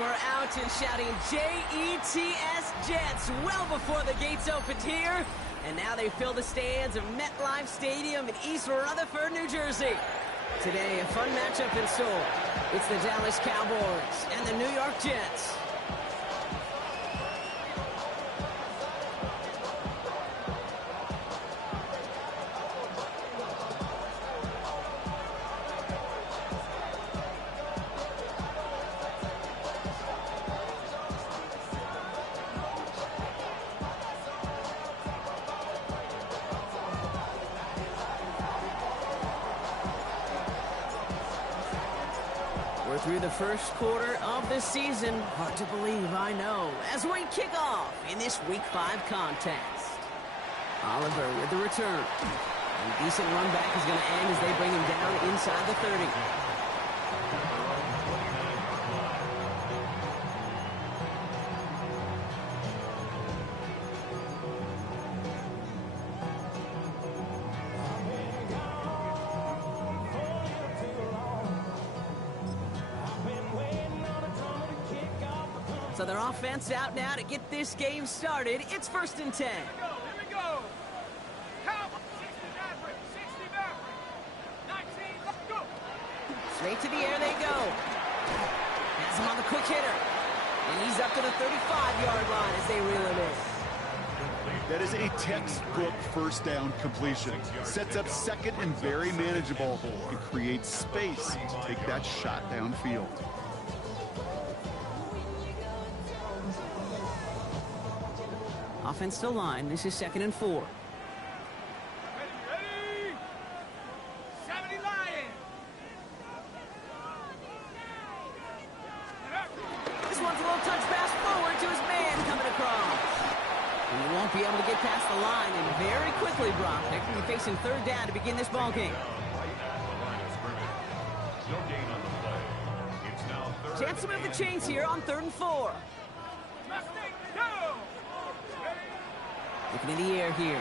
were out and shouting J-E-T-S, Jets, well before the gates opened here. And now they fill the stands of MetLife Stadium in East Rutherford, New Jersey. Today, a fun matchup in store. It's the Dallas Cowboys and the New York Jets. We're through the first quarter of the season. Hard to believe, I know, as we kick off in this Week 5 contest. Oliver with the return. A decent run back is going to end as they bring him down inside the 30. So their offense out now to get this game started. It's 1st and 10. Here we go. Cowboys, 60 back. 19, let's go. Straight to the air they go. Has him on the quick hitter. And he's up to the 35-yard line as they reel him in. That is a textbook first down completion. Sets up second and very manageable and creates space to take that shot downfield. Offense to line. This is 2nd and 4. Ready. 70 Lions. This one's a little touch pass forward to his man coming across. And he won't be able to get past the line, and very quickly, Brock, they're going to be facing 3rd down to begin this ball game. Chance to move the chains here on 3rd and 4. Looking in the air here.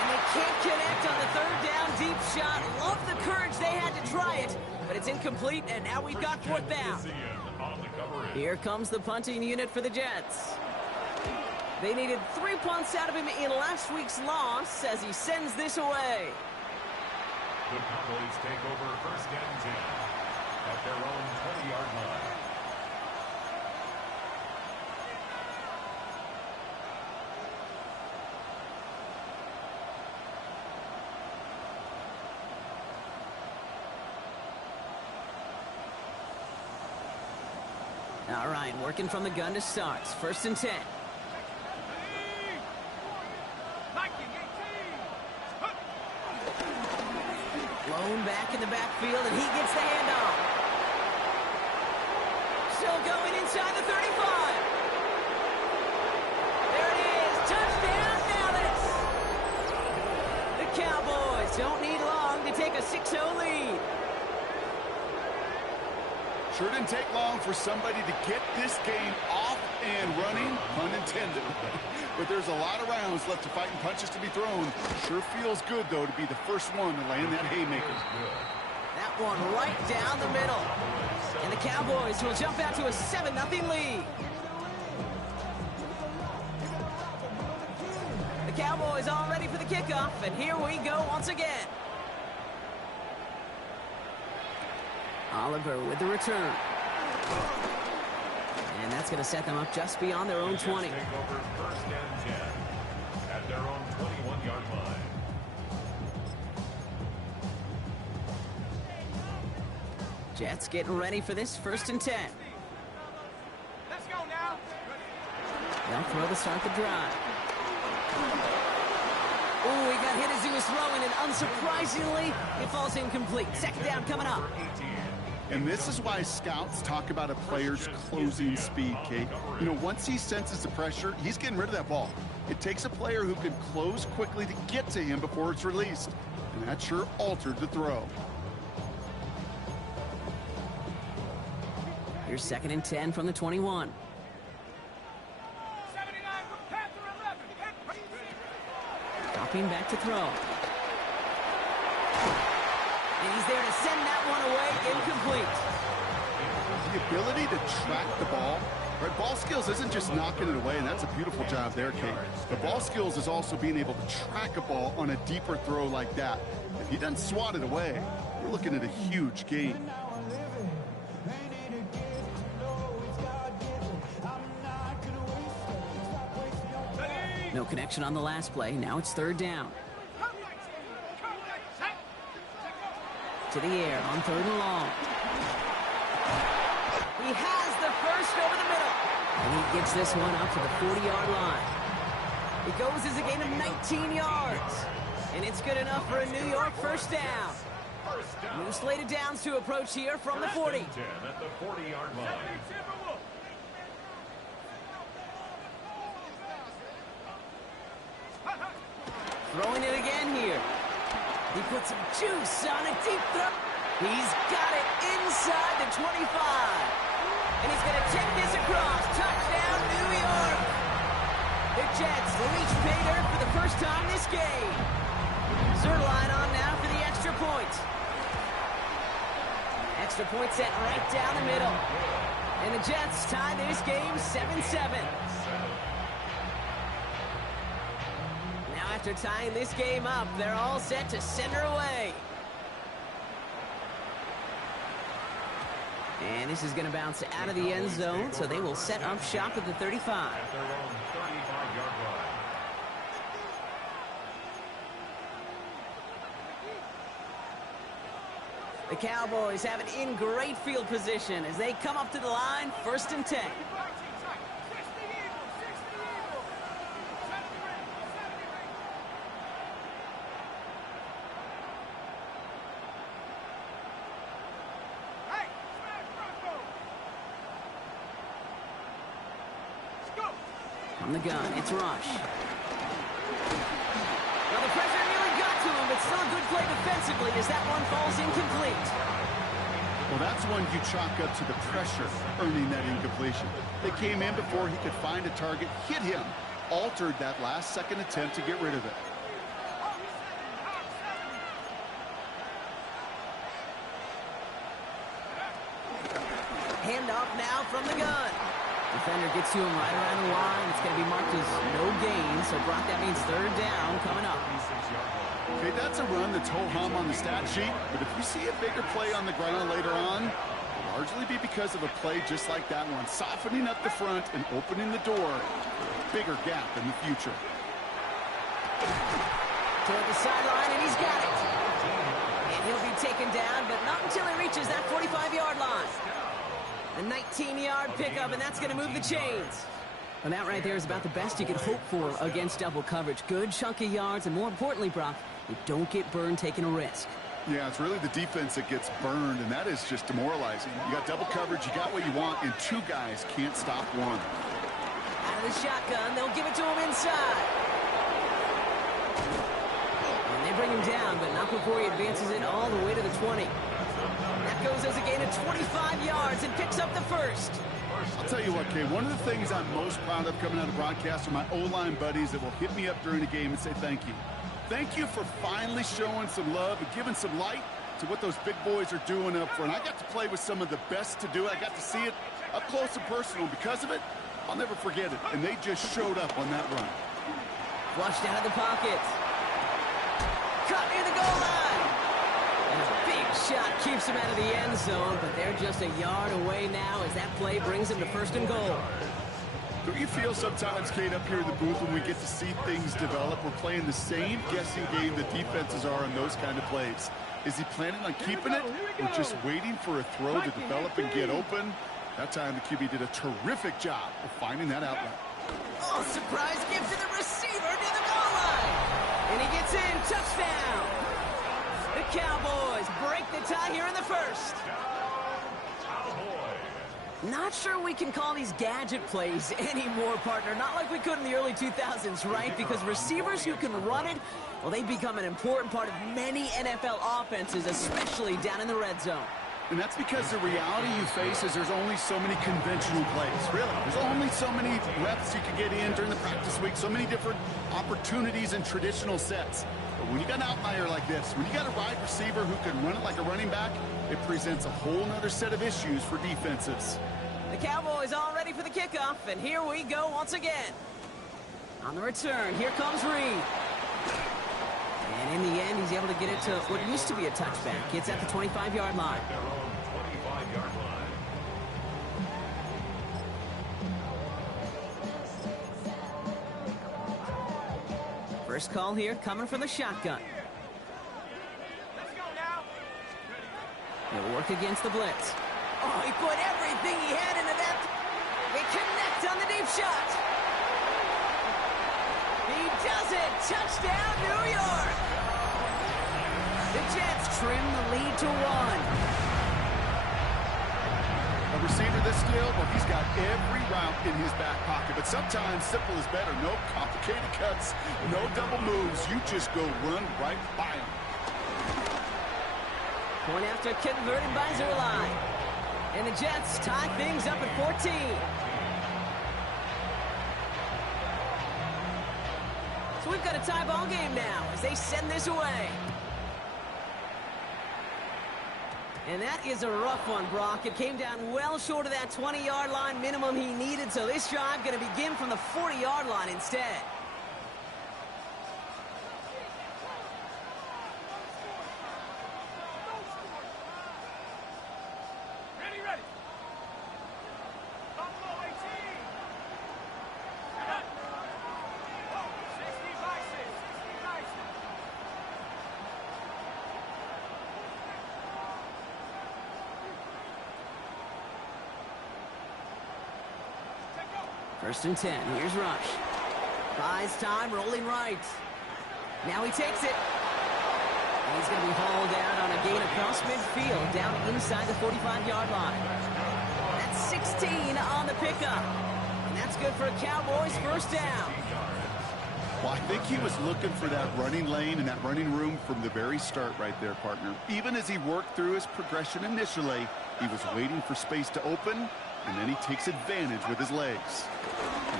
And they can't connect on the 3rd down deep shot. Love the courage they had to try it, but it's incomplete, and now we've got 4th down. Here comes the punting unit for the Jets. They needed 3 punts out of him in last week's loss as he sends this away. The Cowboys take over 1st and 10 at their own 20-yard line. All right, working from the gun to start. 1st and 10. Blown back in the backfield, and he gets the handoff. Still going inside the 35. There it is. Touchdown, Dallas. The Cowboys don't need long to take a 6-0 lead. Sure didn't take long for somebody to get this game off and running, pun intended. But there's a lot of rounds left to fight and punches to be thrown. Sure feels good, though, to be the first one to land that haymaker. That one right down the middle. And the Cowboys will jump out to a 7-0 lead. The Cowboys all ready for the kickoff, and here we go once again. Oliver with the return. And that's going to set them up just beyond their own 20. Take over 1st and 10 at their own 21-yard line. Jets getting ready for this 1st and 10. Let's go now. They'll throw to start the drive. Oh, he got hit as he was throwing, and unsurprisingly, it falls incomplete. 2nd down coming up. And this is why scouts talk about a player's closing speed, Kate. You know, once he senses the pressure, he's getting rid of that ball. It takes a player who can close quickly to get to him before it's released. And that sure altered the throw. Here's 2nd and 10 from the 21. 79 from Panther 11. Dropping back to throw. And he's there to send that one away, incomplete. ability to track the ball, right? Ball skills isn't just knocking it away, and that's a beautiful job there, Kate. The ball skills is also being able to track a ball on a deeper throw like that. If he doesn't swat it away, we're looking at a huge gain. No connection on the last play. Now it's third down. To the air on third and long. He has the first over the middle. And he gets this one up to the 40-yard line. It goes as a gain of 19 yards. And it's good enough for a New York first down. New slated downs to approach here from the 40. At the 40-yard line. Throwing it again here. He puts some juice on a deep throw. He's got it inside the 25. And he's going to take this across. Touchdown, New York. The Jets reach pay dirt for the first time this game. Zerline on now for the extra point. Extra point set right down the middle. And the Jets tie this game 7-7. After tying this game up, they're all set to center away. And this is going to bounce out of the end zone, so they will set up shop at the 35. At their own 35-yard line. The Cowboys have it in great field position as they come up to the line, 1st and 10. From the gun, it's Rush. Well, the pressure nearly got to him, but still a good play defensively as that one falls incomplete. Well, that's one you chalk up to the pressure earning that incompletion. They came in before he could find a target, hit him, altered that last-second attempt to get rid of it. Handoff now from the gun. Defender gets to him right around the line. It's going to be marked as no gain. So, Brock, that means third down coming up. Okay, that's a run that's ho-hum on the stat sheet. But if you see a bigger play on the ground later on, it'll largely be because of a play just like that one. Softening up the front and opening the door for a bigger gap in the future. Toward the sideline, and he's got it. And he'll be taken down, but not until he reaches that 45-yard line. A 19-yard pickup, and that's going to move the chains. And that right there is about the best you could hope for against double coverage. Good chunky yards, and more importantly, Brock, you don't get burned taking a risk. Yeah, it's really the defense that gets burned, and that is just demoralizing. You got double coverage, you got what you want, and two guys can't stop one. Out of the shotgun, they'll give it to him inside. And they bring him down, but not before he advances it all the way to the 20. That goes as a gain of 25 yards and picks up the first. I'll tell you what, Kay, one of the things I'm most proud of coming out of broadcast are my O-line buddies that will hit me up during the game and say thank you. Thank you for finally showing some love and giving some light to what those big boys are doing up front. I got to play with some of the best to do it. I got to see it up close and personal. Because of it, I'll never forget it. And they just showed up on that run. Flushed out of the pocket. Caught near the goal line. And a big shot keeps him out of the end zone, but they're just a yard away now as that play brings him to 1st and goal. Don't you feel sometimes, Kate, up here in the booth when we get to see things develop, we're playing the same guessing game the defenses are on those kind of plays? Is he planning on keeping it or just waiting for a throw to develop and get open? That time the QB did a terrific job of finding that outlet. Oh, surprise gift to the receiver near the goal line. And he gets in. Touchdown. The Cowboys break the tie here in the first. Not sure we can call these gadget plays anymore, partner. Not like we could in the early 2000s, right? Because receivers who can run it, well, they become an important part of many NFL offenses, especially down in the red zone. And that's because the reality you face is there's only so many conventional plays, really. There's only so many reps you can get in during the practice week, so many different opportunities and traditional sets. But when you got an outlier like this, when you got a wide receiver who can run it like a running back, it presents a whole other set of issues for defenses. The Cowboys all ready for the kickoff, and here we go once again. On the return, here comes Reed. And in the end, he's able to get it to what used to be a touchback. It's at the 25-yard line. Their own 25-yard line. First call here coming from the shotgun. Let's go now. He'll work against the blitz. Oh, he put everything he had into that. They connect on the deep shot. He does it. Touchdown, New York. The Jets trim the lead to 1. A receiver this skilled, well, he's got every route in his back pocket. But sometimes simple is better. No complicated cuts, no double moves. You just go run right by him. Point after converted by Zerline. And the Jets tie things up at 14. So we've got a tie ball game now as they send this away. And that is a rough one, Brock. It came down well short of that 20-yard line minimum he needed, so this drive going to begin from the 40-yard line instead. Ready, ready. Buffalo 18. Oh, 60 by 6. 60 by 6. First and 10. Here's Rush. Buys time, rolling right. Now he takes it. And he's going to be hauled out on a gain across midfield, down inside the 45-yard line. That's 16 on the pickup. And that's good for a Cowboys first down. Well, I think he was looking for that running lane and that running room from the very start right there, partner. Even as he worked through his progression initially, he was waiting for space to open, and then he takes advantage with his legs.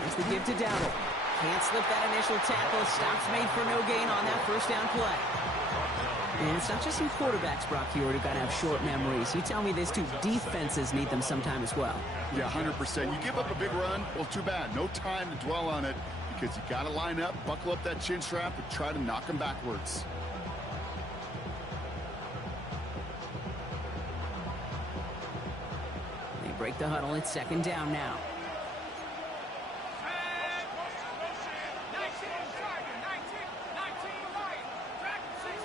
Here's the give to Dowdle. Can't slip that initial tackle. Stops made for no gain on that first down play. And it's not just some quarterbacks, Brock Huard, who got to have short memories. You tell me this too, defenses need them sometime as well. Yeah, 100%. You give up a big run, well, too bad. No time to dwell on it because you got to line up, buckle up that chin strap, and try to knock him backwards. They break the huddle. It's second down now. 19 Tiger, 19 Lion, track 60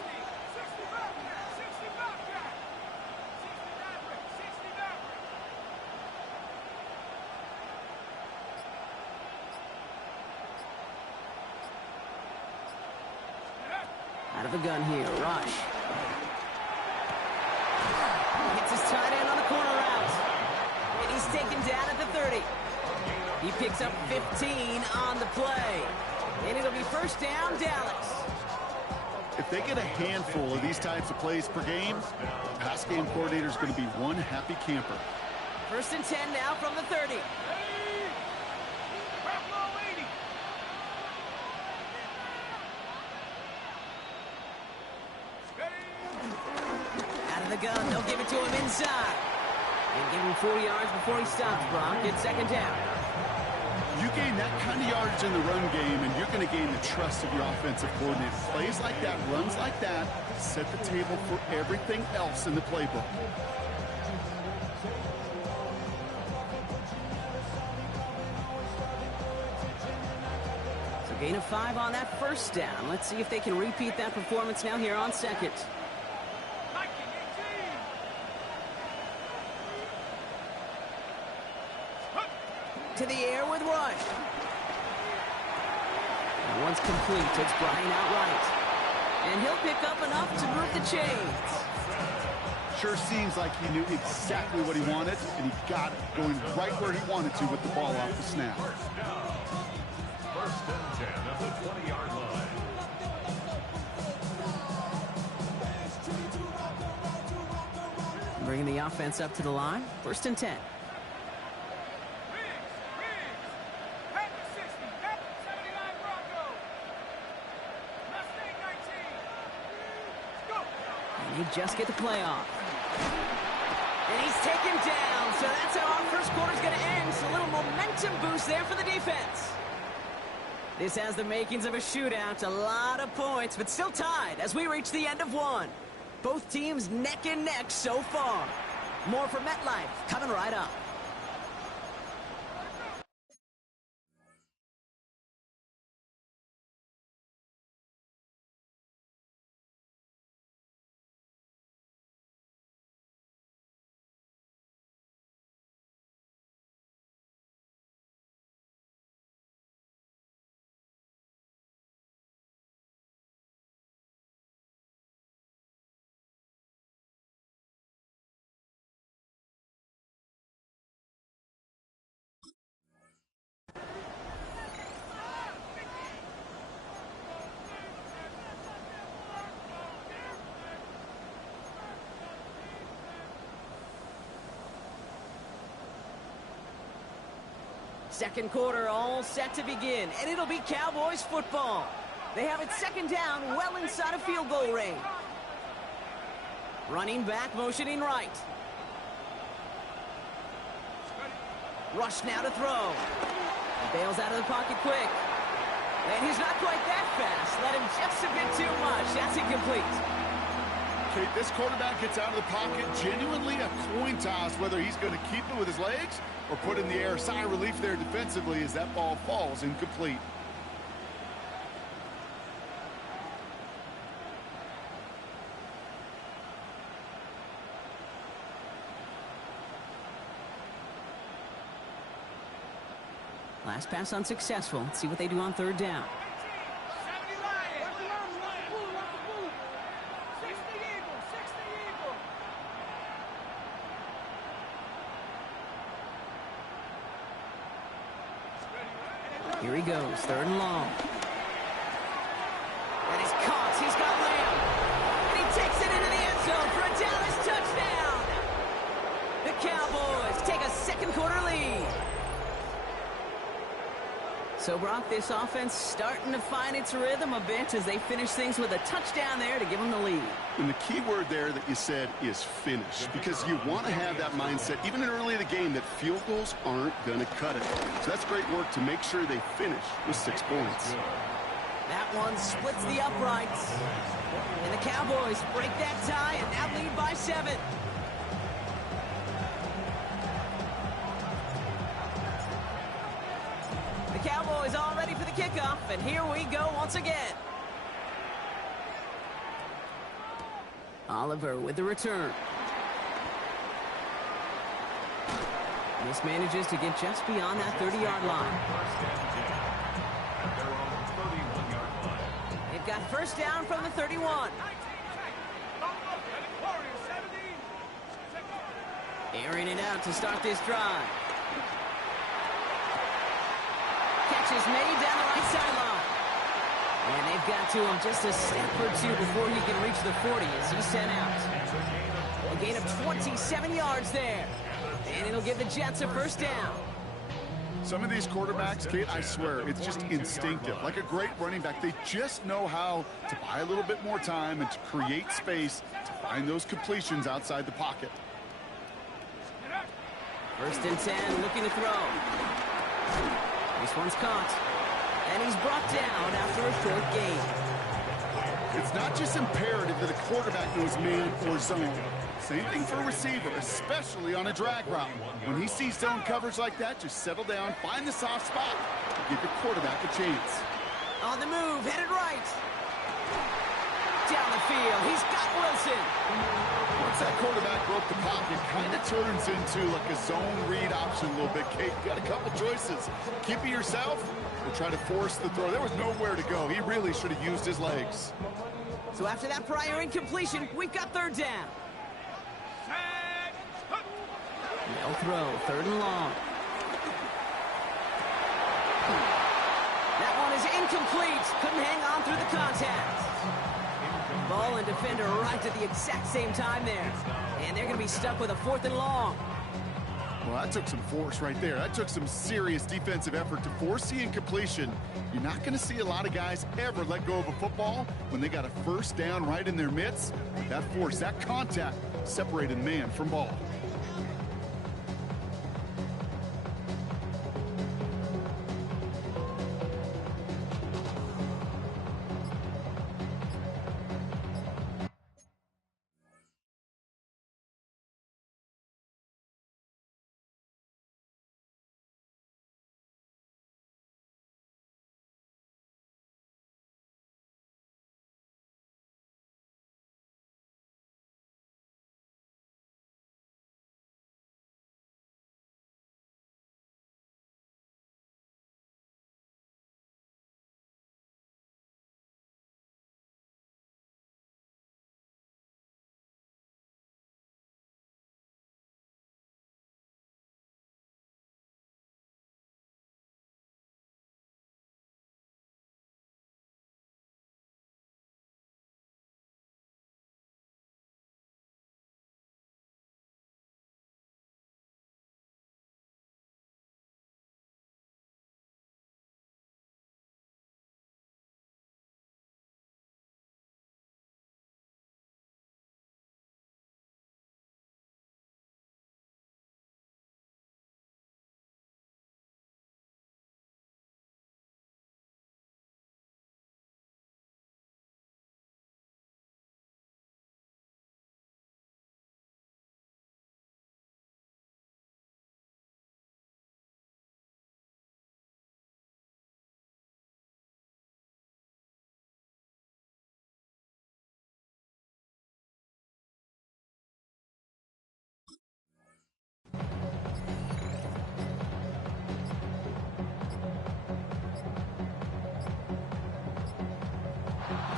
Bobcat, 60 Bobcat, 60 Maverick, 60 Maverick. Out of the gun here, Rush. Hits his tight end on the corner route. And he's taken down at the 30. He picks up 15 on the play. And it'll be first down, Dallas. If they get a handful of these types of plays per game, the pass game coordinator is going to be one happy camper. First and 10 now from the 30. Buffalo 80. Out of the gun, they'll give it to him inside. And give him 40 yards before he stops, Brock. It's second down. You gain that kind of yardage in the run game, and you're going to gain the trust of your offensive coordinator. Plays like that, runs like that, set the table for everything else in the playbook. So gain of 5 on that first down. Let's see if they can repeat that performance now here on second. 1918. To the air with Rush. And once complete, it's Brian outright. And he'll pick up enough to move the chains. Sure seems like he knew exactly what he wanted, and he got it, going right where he wanted to with the ball off the snap. First and 10 at the 20-yard line. Bringing the offense up to the line. First and 10. Pack 60, Pack 79 Bronco. Mustang 19, They just get the playoff. And he's taken down, so that's how our first quarter's going to end. So a little momentum boost there for the defense. This has the makings of a shootout, a lot of points, but still tied as we reach the end of one. Both teams neck and neck so far. More for MetLife coming right up. Second quarter all set to begin, and it'll be Cowboys football. They have it second down, well inside of field goal range. Running back, motioning right. Rush now to throw. Bails out of the pocket quick. And he's not quite that fast. Let him just a bit too much. That's incomplete. Okay, this quarterback gets out of the pocket, genuinely a coin toss whether he's going to keep it with his legs or put in the air. Sigh of relief there defensively as that ball falls incomplete. Last pass unsuccessful. Let's see what they do on third down. Here he goes, third and long. And he's caught. He's got Lamb. And he takes it into the end zone for a Dallas touchdown. The Cowboys take a second quarter lead. So, Brock, this offense starting to find its rhythm a bit as they finish things with a touchdown there to give them the lead. And the key word there that you said is finish, because you want to have that mindset, even early in the game, that field goals aren't going to cut it. So that's great work to make sure they finish with 6 points. That one splits the uprights. And the Cowboys break that tie and now lead by 7. The Cowboys all ready for the kickoff, and here we go once again. Oliver with the return. Mismanages to get just beyond that 30-yard line. They've got first down from the 31. Airing it out to start this drive. Catch is made down the right sideline. And they've got to him just a step or two before he can reach the 40 as he's sent out. A gain of 27 yards there. And it'll give the Jets a first down. Some of these quarterbacks, Kate, I swear, it's just instinctive. Like a great running back, they just know how to buy a little bit more time and to create space to find those completions outside the pocket. First and 10, looking to throw. This one's caught. And he's brought down after a short gain. It's not just imperative that a quarterback knows man or zone. Same thing for a receiver, especially on a drag route. When he sees zone coverage like that, just settle down, find the soft spot, and give your quarterback a chance. On the move, headed right. Down the field, he's got Wilson. Once that quarterback broke the pocket, kind of turns into like a zone read option a little bit, Kate. You got a couple choices. Keep it yourself or try to force the throw. There was nowhere to go. He really should have used his legs. So after that prior incompletion, we've got third down. They'll throw, third and long. That one is incomplete. Couldn't hang on through the contact. Ball and defender right at the exact same time there. And they're going to be stuck with a 4th and long. Well, that took some force right there. That took some serious defensive effort to force the incompletion. You're not going to see a lot of guys ever let go of a football when they got a first down right in their midst. That force, that contact separated man from ball.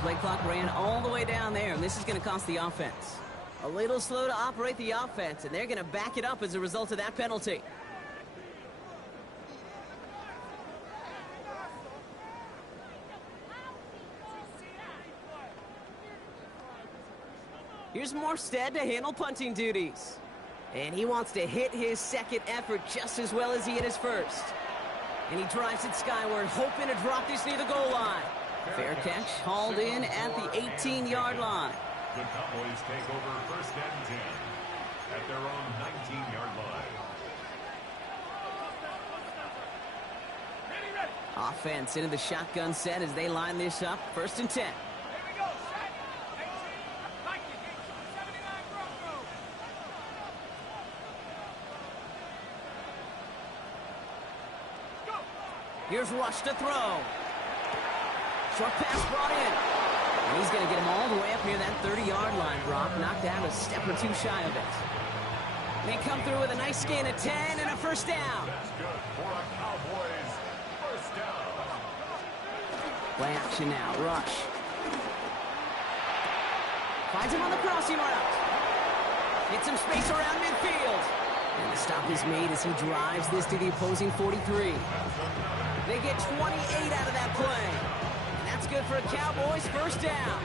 Play clock ran all the way down there, and this is going to cost the offense. A little slow to operate the offense, and they're going to back it up as a result of that penalty. Here's Morstead to handle punting duties. And he wants to hit his second effort just as well as he hit his first. And he drives it skyward, hoping to drop this near the goal line. Fair catch, hauled in at the 18-yard line. The Cowboys take over first and 10 at their own 19-yard line. Offense into the shotgun set as they line this up. First and 10. Here we go, set. 18, Vikings, 79 Broncos. Go. Here's Rush to throw. Short pass brought in. And he's going to get him all the way up near that 30-yard line, Brock. Knocked out a step or two shy of it. They come through with a nice gain of 10 and a first down. That's good for a Cowboys first down. Play action now. Rush. Finds him on the crossing route. Gets some space around midfield. And the stop is made as he drives this to the opposing 43. They get 28 out of that play. That's good for a Cowboys first down.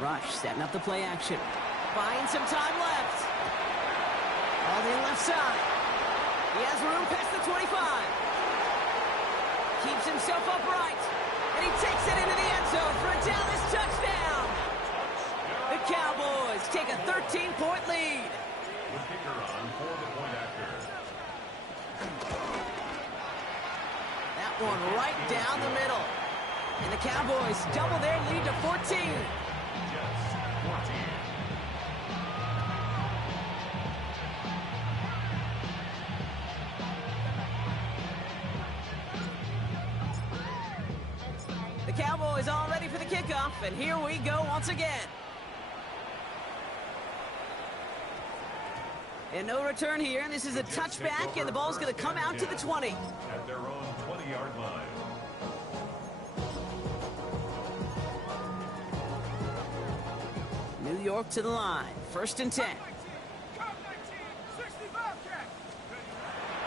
Rush setting up the play action. Buying some time left. All the left side. He has room past the 25. Keeps himself upright. And he takes it into the end zone for a Dallas touchdown. The Cowboys take a 13-point lead. The kicker on for the point after. That one right down the middle. And the Cowboys double their lead to 14. Jets 14. The Cowboys all ready for the kickoff, and here we go once again. And no return here. This is a touchback, and the ball's going to come out to the 20. At their own 20-yard line. New York to the line. First and 10.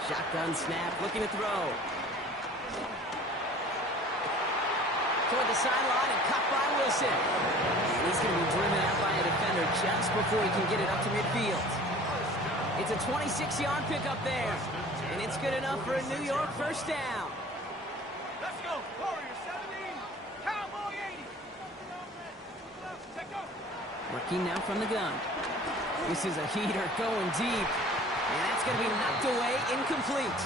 Shotgun snap, looking to throw. Toward the sideline and cut by chase it. And he's going to be driven out by a defender just before he can get it up to midfield. It's a 26-yard pickup there. And it's good enough for a New York first down. Let's go. Warrior 17, Cowboy 80. Check go. Working now from the gun. This is a heater going deep. And that's going to be knocked away, incomplete.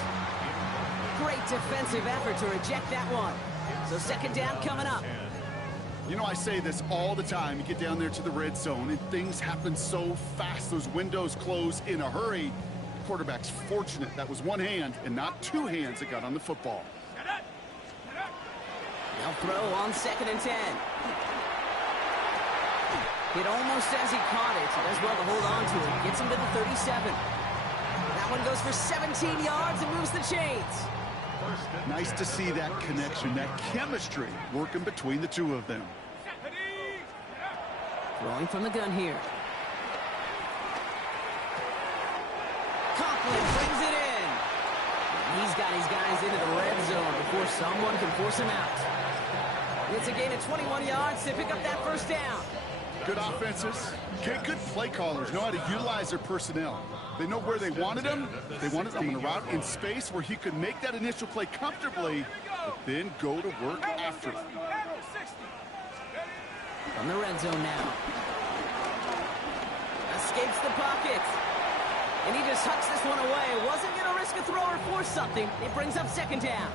Great defensive effort to reject that one. So second down coming up. You know, I say this all the time. You get down there to the red zone, and things happen so fast. Those windows close in a hurry. The quarterback's fortunate that was one hand and not two hands that got on the football. They'll throw on 2nd and 10. Hit almost as he caught it. He does well to hold on to it. Gets him to the 37. That one goes for 17 yards and moves the chains. Nice to see that connection, that chemistry working between the two of them. Throwing from the gun here. Conklin brings it in. He's got his guys into the red zone before someone can force him out. It's a gain of 21 yards to pick up that first down. Good offenses. Okay, good play callers know how to utilize their personnel. They know where they wanted him. They wanted him on a route in space where he could make that initial play comfortably, but then go to work after it. From the red zone now. Escapes the pocket. And he just hucks this one away. Wasn't going to risk a throw or force something. It brings up second down.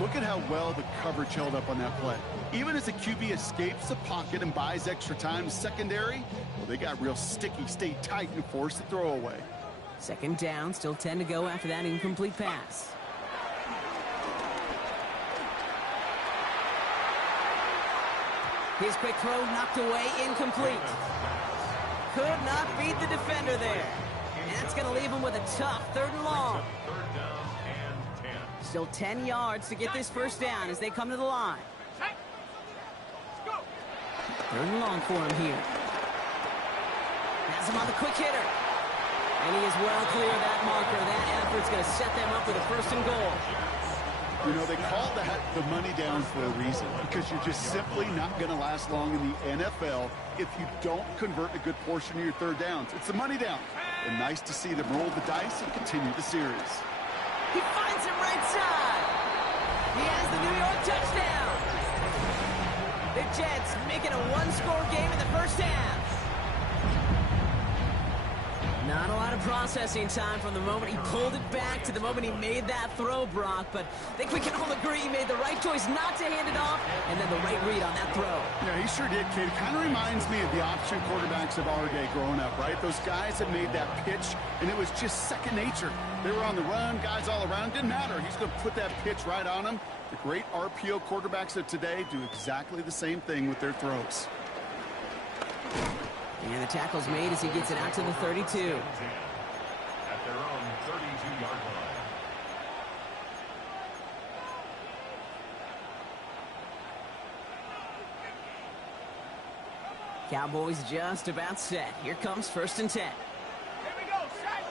Look at how well the coverage held up on that play. Even as the QB escapes the pocket and buys extra time secondary, well, they got real sticky, stayed tight, and forced the throw away. Second down, still 10 to go after that incomplete pass. His quick throw knocked away, incomplete. Could not beat the defender there. And that's going to leave him with a tough 3rd and long. Still 10 yards to get this first down as they come to the line. 3rd and long for him here. Has him on the quick hitter. And he is well clear of that marker. That effort's going to set them up with a 1st and goal. You know, they call that the money down for a reason, because you're just simply not going to last long in the NFL if you don't convert a good portion of your 3rd downs. It's the money down. And nice to see them roll the dice and continue the series. He finds him right side. He has the New York touchdown. The Jets making a one-score game in the first half. Not a lot of processing time from the moment he pulled it back to the moment he made that throw, Brock. But I think we can all agree he made the right choice not to hand it off, and then the right read on that throw. Yeah, he sure did, kid. Kind of reminds me of the option quarterbacks of our day growing up, right? Those guys that made that pitch, and it was just second nature. They were on the run, guys all around. Didn't matter. He's going to put that pitch right on him. The great RPO quarterbacks of today do exactly the same thing with their throws. And the tackle's made as he gets it out to the 32. At their own 32-yard line. Cowboys just about set. Here comes 1st and 10. Here we go, set.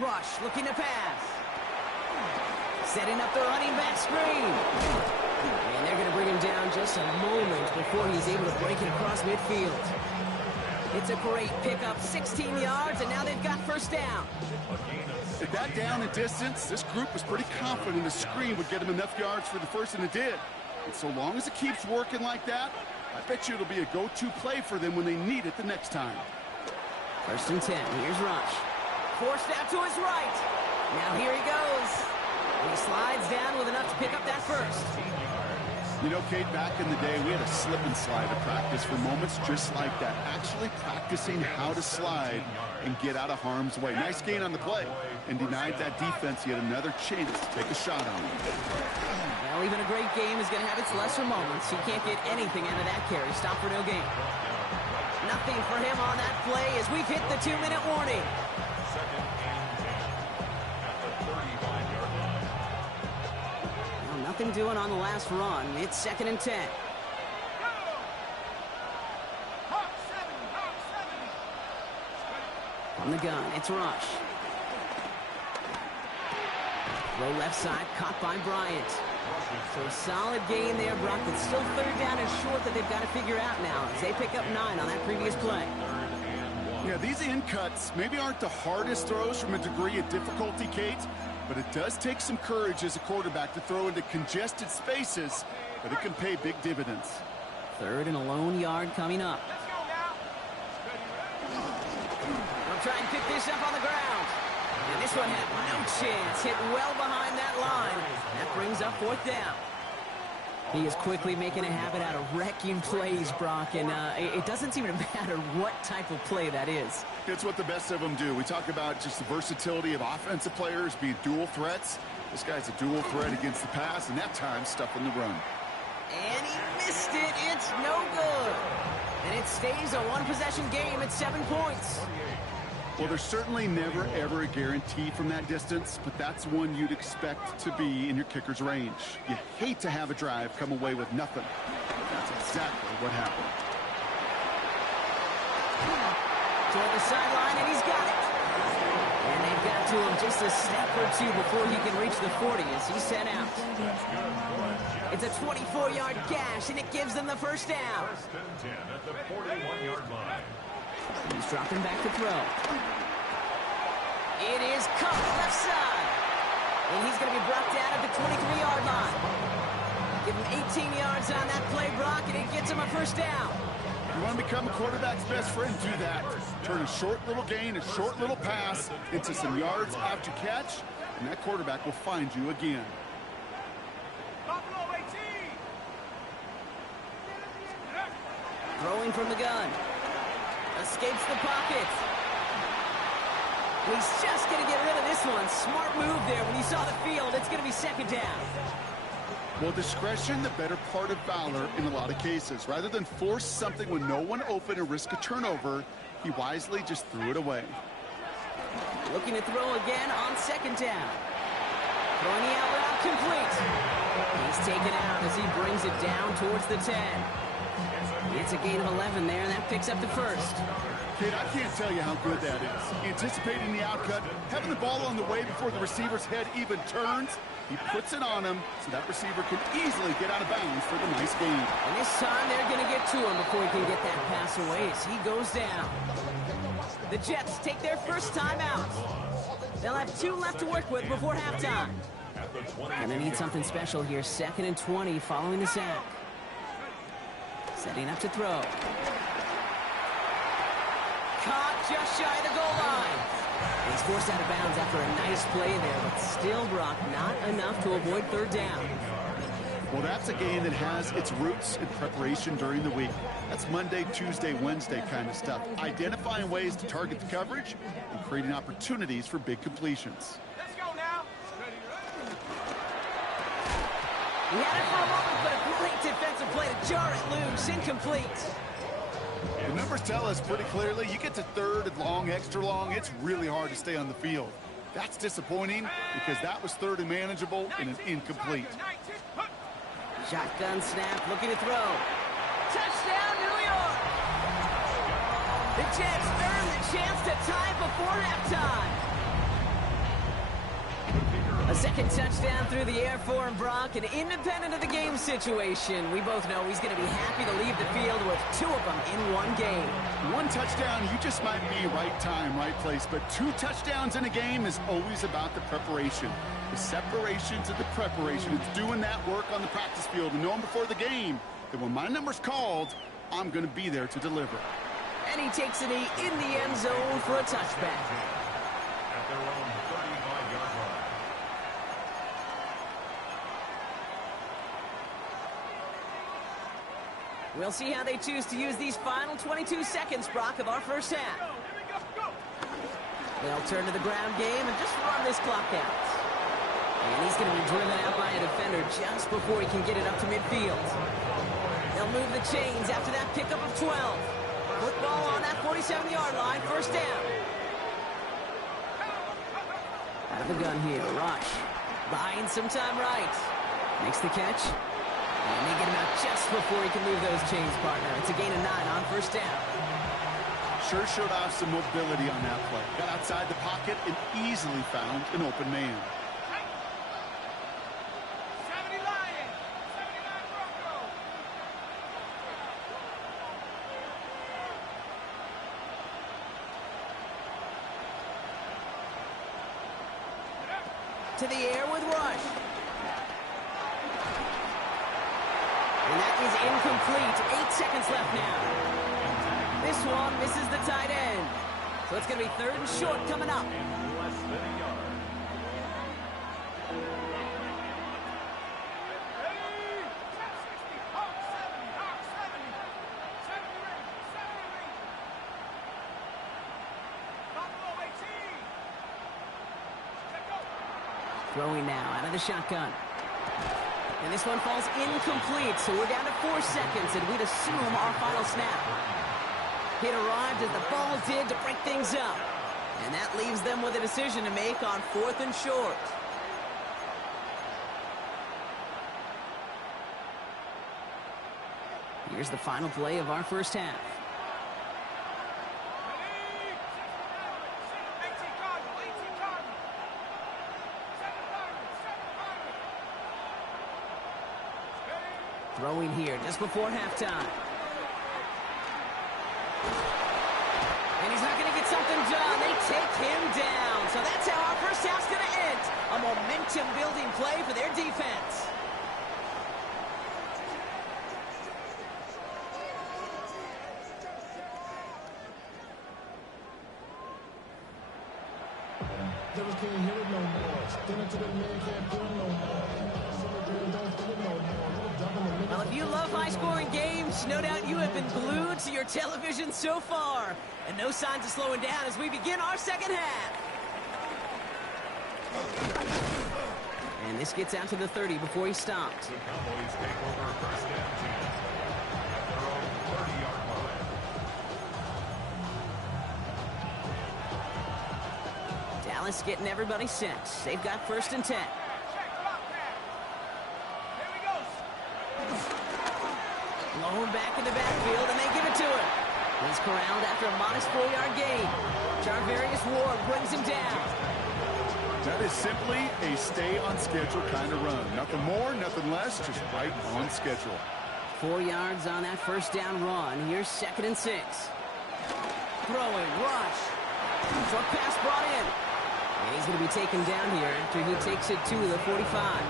Rush looking to pass. Setting up the running back screen. And they're going to bring him down just a moment before he's able to break it across midfield. It's a great pickup, 16 yards, and now they've got first down. At that down and distance, this group was pretty confident the screen would get them enough yards for the first, and it did. And so long as it keeps working like that, I bet you it'll be a go-to play for them when they need it the next time. 1st and 10, here's Rush. Forced out to his right. Now here he goes. And he slides down with enough to pick up that first. You know, Kate, back in the day, we had a slip and slide to practice for moments just like that. Actually practicing how to slide and get out of harm's way. Nice gain on the play, and denied that defense yet another chance to take a shot on him. Well, even a great game is going to have its lesser moments. He can't get anything out of that carry. Stop for no gain. Nothing for him on that play as we've hit the 2-minute warning. Nothing doing on the last run. It's 2nd and 10. From the gun, it's Rush. Low left side, caught by Bryant. So a solid gain there, Brock, but still 3rd down and short. The that they've got to figure out now as they pick up 9 on that previous play. Yeah, these in cuts maybe aren't the hardest throws from a degree of difficulty, Kate, but it does take some courage as a quarterback to throw into congested spaces, but it can pay big dividends. 3rd and a lone yard coming up. Let's go now. They'll try and pick this up on the ground. And this one had no chance. Hit well behind that line. That brings up 4th down. He is quickly making a habit out of wrecking plays, Brock, and it doesn't seem to matter what type of play that is. It's what the best of them do. We talk about just the versatility of offensive players being dual threats. This guy's a dual threat against the pass, and that time stuffing the run. And he missed it. It's no good. And it stays a one-possession game at 7 points. Well, there's certainly never, ever a guarantee from that distance, but that's one you'd expect to be in your kicker's range. You hate to have a drive come away with nothing. That's exactly what happened. Toward the sideline, and he's got it. And they've got to him just a step or 2 before he can reach the 40 as he's sent out. It's a 24-yard gash, and it gives them the first down. 1st and 10 at the 41-yard line. He's dropping back to throw. It is Cup left side. And he's going to be brought down at the 23-yard line. Give him 18 yards on that play, Brock, and it gets him a first down. You want to become a quarterback's best friend, do that. Turn a short little gain, a short little pass into some yards after catch, and that quarterback will find you again. Buffalo 18. Throwing from the gun. Escapes the pocket. He's just going to get rid of this one. Smart move there when he saw the field. It's going to be 2nd down. Well, discretion, the better part of valor in a lot of cases. Rather than force something when no one open and risk a turnover, he wisely just threw it away. Looking to throw again on 2nd down. Throwing the out route complete. He's taken out as he brings it down towards the 10. It's a gain of 11 there, and that picks up the first. Kate, I can't tell you how good that is. Anticipating the outcut, having the ball on the way before the receiver's head even turns, he puts it on him so that receiver can easily get out of bounds for the nice gain. And this time they're going to get to him before he can get that pass away as he goes down. The Jets take their first time out. They'll have 2 left to work with before halftime. And they need something special here. 2nd and 20 following the sack. Setting up to throw. Caught just shy of the goal line. He's forced out of bounds after a nice play there, but still, Brock, not enough to avoid 3rd down. Well, that's a game that has its roots in preparation during the week. That's Monday, Tuesday, Wednesday kind of stuff. Identifying ways to target the coverage and creating opportunities for big completions. Let's go now. He had it for a moment, but a great defensive play to jar it loose. Incomplete. The numbers tell us pretty clearly, you get to 3rd and long, extra long, it's really hard to stay on the field. That's disappointing because that was 3rd and manageable and an incomplete. Shotgun snap, looking to throw. Touchdown, New York! The Jets earn the chance to tie before halftime. A 2nd touchdown through the air for him, Brock, and independent of the game situation, we both know he's going to be happy to leave the field with 2 of them in one game. 1 touchdown, you just might be right time, right place, but 2 touchdowns in a game is always about the preparation. The separation to the preparation. It's doing that work on the practice field and knowing before the game that when my number's called, I'm going to be there to deliver. And he takes a knee in the end zone for a touchback. At their own 35-yard line. We'll see how they choose to use these final 22 seconds, Brock, of our first half. They'll turn to the ground game and just run this clock out. And he's going to be driven out by a defender just before he can get it up to midfield. They'll move the chains after that pickup of 12. Football on that 47-yard line, first down. Out of the gun here, Rush. Buying some time right. Makes the catch. And they get him out just before he can move those chains, partner. It's a gain of 9 on first down. Sure showed off some mobility on that play. Got outside the pocket and easily found an open man. 70 Lions, 79 Broncos. to the air with Rush. And that is incomplete. 8 seconds left now. This one misses the tight end. So it's going to be 3rd and short coming up. Less than a yard. Throwing now out of the shotgun. And this one falls incomplete, so we're down to 4 seconds, and we'd assume our final snap. It arrived as the ball did to break things up. And that leaves them with a decision to make on 4th and short. Here's the final play of our first half. Throwing here just before halftime. And he's not going to get something done. They take him down. So that's how our first half's going to end. A momentum-building play for their defense. Never can't hit it no more. Dinner to the man can't do it no more. Well, if you love high-scoring games, no doubt you have been glued to your television so far. And no signs of slowing down as we begin our second half. And this gets out to the 30 before he stopped. The Cowboys take over first and 10 at their own 30-yard line. Dallas getting everybody set. They've got 1st and 10. Blown back in the backfield, and they give it to him. He's corralled after a modest 4-yard gain. Jarvarius Ward brings him down. That is simply a stay-on-schedule kind of run. Nothing more, nothing less, just right on schedule. 4 yards on that first down run. Here's 2nd and 6. Throwing, Rush. Short pass brought in. And he's going to be taken down here after he takes it to the 45.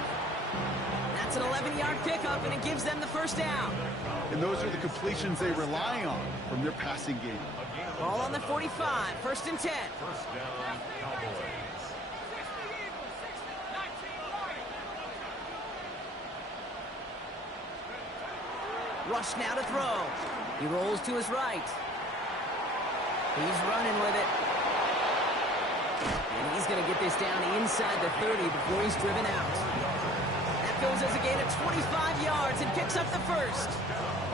That's an 11-yard pickup, and it gives them the first down. And those are the completions they rely on from their passing game. Ball on the 45, 1st and 10. First down, Cowboys. Rush now to throw. He rolls to his right. He's running with it. And he's going to get this down inside the 30 before he's driven out. That goes as a gain of 25 yards and picks up the first.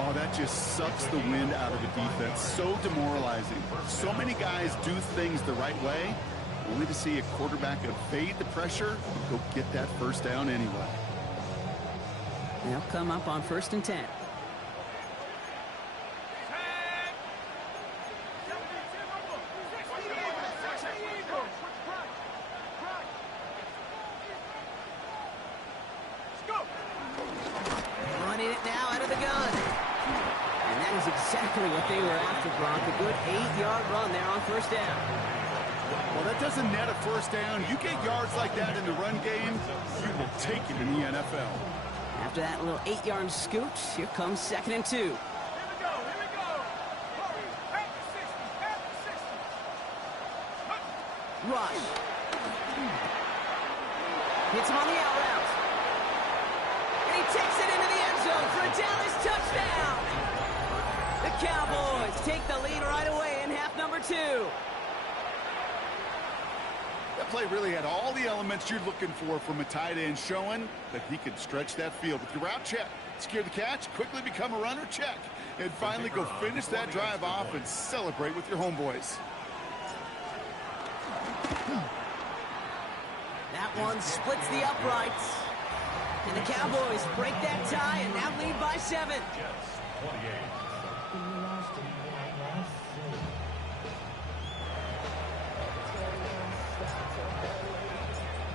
Oh, that just sucks the wind out of a defense. So demoralizing. So many guys do things the right way, only to see a quarterback evade the pressure and go get that first down anyway. They'll come up on 1st and 10. Running it now out of the gun. And that is exactly what they were after, Gronk. A good 8-yard run there on 1st down. Well, that doesn't net a first down. You get yards like that in the run game, you will take it in the NFL. After that little 8-yard scoot, here comes 2nd and 2. Here we go. Hurry. At the 60. Rush. Hits him on the out route. And he takes it into the end zone for a Dallas touchdown. The Cowboys take the lead right away in half number 2. That play really had all the elements you're looking for from a tight end, showing that he could stretch that field with your route check, secure the catch, quickly become a runner check, and finally go finish that drive off and celebrate with your homeboys. That one splits the uprights. And the Cowboys break that tie and now lead by 7. Jets, 28.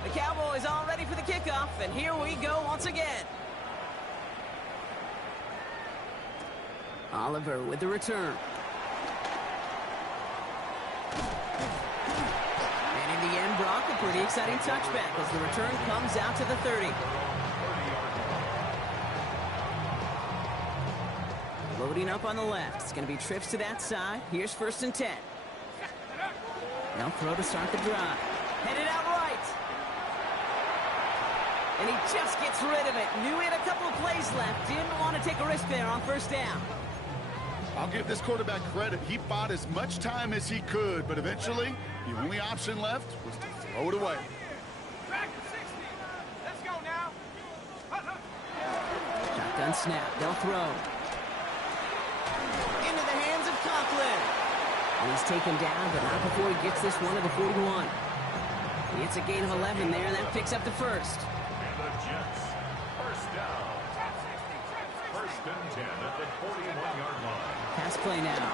The Cowboys all ready for the kickoff, and here we go once again. Oliver with the return. And in the end, Brock, a pretty exciting touchback as the return comes out to the 30. Loading up on the left. It's going to be trips to that side. Here's 1st and 10. They'll throw to start the drive. Headed out right. And he just gets rid of it. Knew he had a couple of plays left. Didn't want to take a risk there on 1st down. I'll give this quarterback credit. He bought as much time as he could, but eventually, the only option left was to throw it away. Track 60. Let's go now. Shotgun snap. They'll throw. Into the hands of Conklin. And he's taken down, but not before he gets this one to the 41. He hits a gain of 11 there, and that picks up the 1st. And the Jets, 1st down. 1st and 10 at the 41-yard line. Pass play now.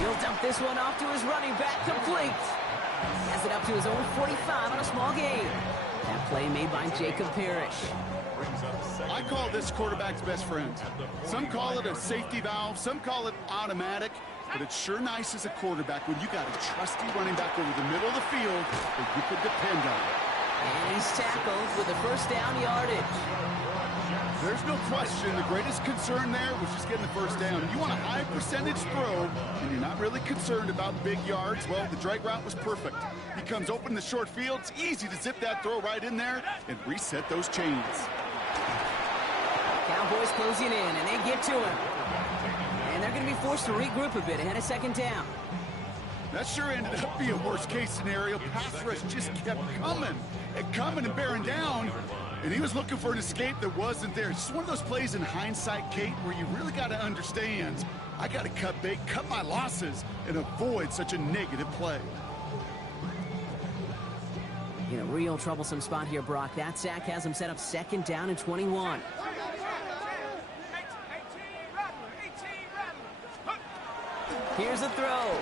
He'll dump this one off to his running back, complete. Has it up to his own 45 on a small gain. That play made by Jacob Parrish. I call this quarterback's best friend. Some call it a safety valve, some call it automatic, but it's sure nice as a quarterback when you got a trusty running back over the middle of the field that you could depend on. And he's tackled with the 1st down yardage. There's no question the greatest concern there was just getting the 1st down. You want a high percentage throw, and you're not really concerned about big yards. Well, the drag route was perfect. He comes open in the short field. It's easy to zip that throw right in there and reset those chains. Cowboys closing in, and they get to him. And they're going to be forced to regroup a bit ahead of 2nd down. That sure ended up being a worst-case scenario. Pass rush just kept coming and bearing down. And he was looking for an escape that wasn't there. It's just one of those plays in hindsight, Kate, where you really got to understand, I got to cut bait, cut my losses, and avoid such a negative play. In a real troublesome spot here, Brock. That sack has him set up 2nd down and 21. Here's a throw.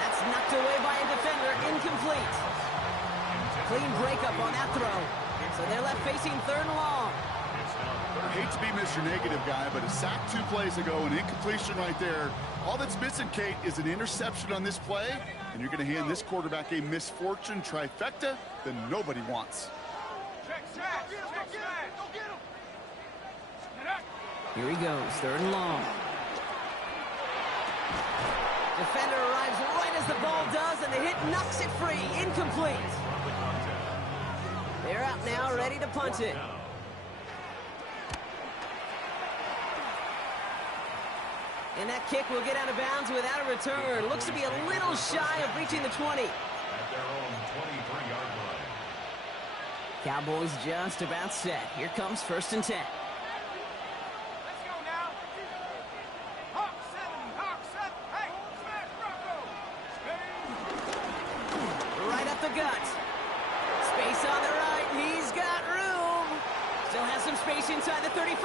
That's knocked away by a defender. Incomplete. Clean breakup on that throw. So they're left facing 3rd and long. I hate to be Mr. Negative guy, but a sack 2 plays ago, an incompletion right there. All that's missing, Kate, is an interception on this play, and you're going to hand this quarterback a misfortune trifecta that nobody wants. Here he goes, 3rd and long. Defender arrives right as the ball does, and the hit knocks it free. Incomplete. They're out now, ready to punt it. And that kick will get out of bounds without a return. Looks to be a little shy of reaching the 20. At their own 23-yard line. Cowboys just about set. Here comes 1st and 10. Let's go now. Hawk 7. Hey, smash Rocco. Right up the gut. Space on the right. He's got room. Still has some space inside the 35.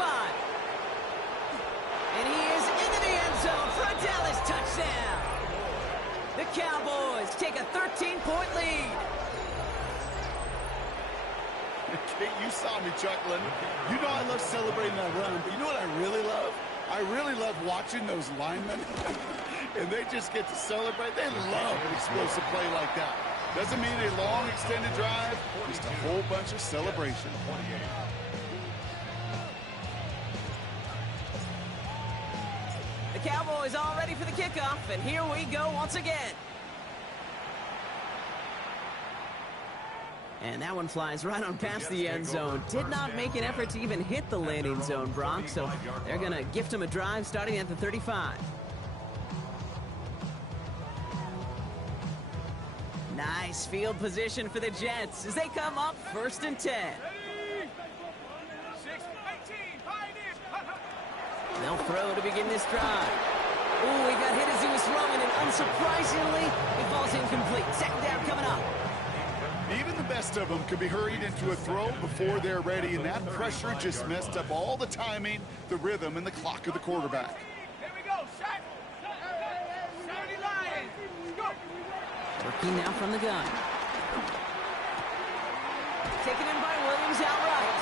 And he is into the end zone for a Dallas touchdown. The Cowboys take a 13-point lead. Kate, you saw me chuckling. You know I love celebrating that run, but you know what I really love? I really love watching those linemen, and they just get to celebrate. They love an explosive play like that. Doesn't mean a long extended drive, just a whole bunch of celebration. The Cowboys all ready for the kickoff, and here we go once again. And that one flies right on past the end zone. Did not make an effort to even hit the landing zone, Brock, so they're going to gift him a drive starting at the 35. Nice field position for the Jets as they come up 1st and 10. They'll throw to begin this drive. Ooh, he got hit as he was throwing, and unsurprisingly, it falls incomplete. 2nd down coming up. Even the best of them could be hurried into a throw before they're ready, and that pressure just messed up all the timing, the rhythm, and the clock of the quarterback. Here we go. Shot. 70 Lions. Go. Working now from the gun. Taken in by Williams outright.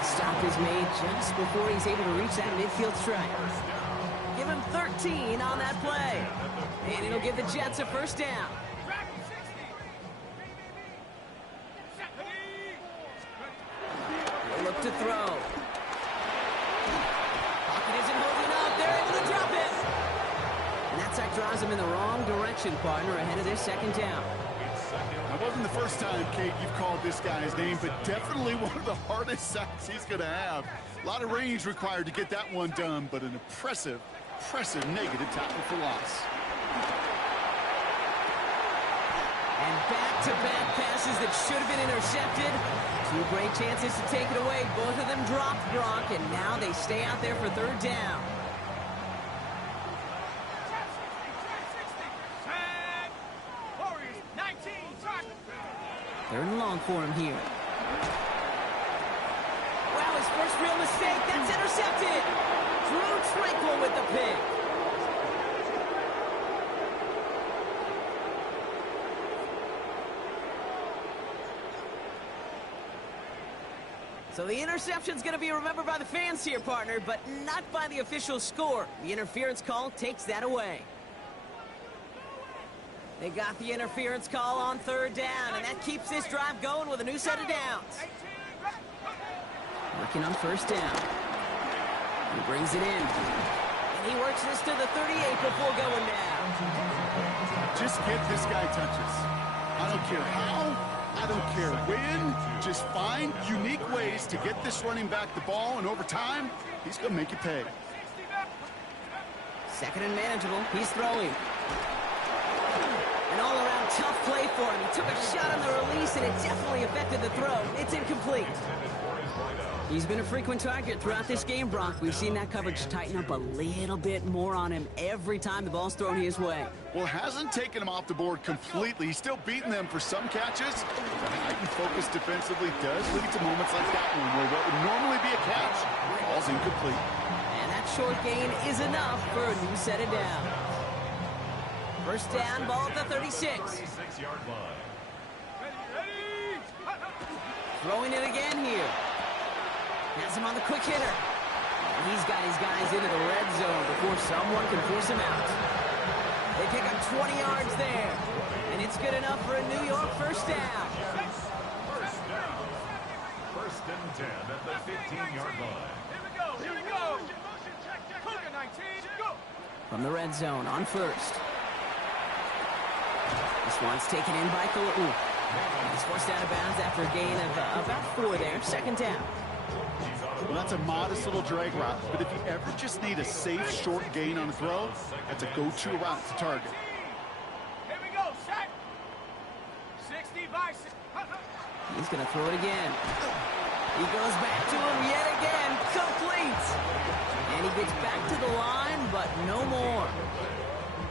The stop is made just before he's able to reach that midfield strike. Give him 13 14 on that play. And it'll give the Jets a first down. Track 60. They'll look to throw. Pocket isn't holding up. They're able to drop it. And that sack drives them in the wrong direction, partner, ahead of their second down. That wasn't the first time, Kate, you've called this guy's name, but definitely one of the hardest sacks he's going to have. A lot of range required to get that one done, but an impressive negative tackle for loss. And back-to-back passes that should have been intercepted. Two great chances to take it away. Both of them dropped, Brock, and now they stay out there for third down. Warriors 19. Track. Third and long for him here. Wow, his first real mistake. That's intercepted. Drew Tranquil with the pick. So the interception's going to be remembered by the fans here, partner, but not by the official score. The interference call takes that away. They got the interference call on third down, and that keeps this drive going with a new set of downs. Working on first down. He brings it in. And he works this to the 38 before going down. Just get this guy touches. I don't care how, I don't care when. Just find unique ways to get this running back the ball, and over time, he's going to make you pay. Second and manageable. He's throwing. An all-around tough play for him. He took a shot on the release, and it definitely affected the throw. It's incomplete. He's been a frequent target throughout this game, Brock. We've seen that coverage tighten up a little bit more on him every time the ball's thrown his way. Well, hasn't taken him off the board completely. He's still beating them for some catches. The heightened focus defensively does lead to moments like that one, where what would normally be a catch falls incomplete. And that short gain is enough for a new set of downs. First down, ball at the 36. 36-yard line. Throwing it again here. Has him on the quick hitter. And he's got his guys into the red zone before someone can force him out. They pick up 20 yards there. And it's good enough for a New York first down. First down. First and 10 at the 15-yard line. Here we go. Cougar 19. Go. From the red zone on first. This one's taken in by Thornton. He's forced out of bounds after a gain of about 4 there. Second down. Well, that's a modest little drag route, but if you ever just need a safe, short gain on a throw, that's a go-to route to target. Here we go. Set. 60 by 60. He's going to throw it again. He goes back to him yet again. Complete. And he gets back to the line, but no more.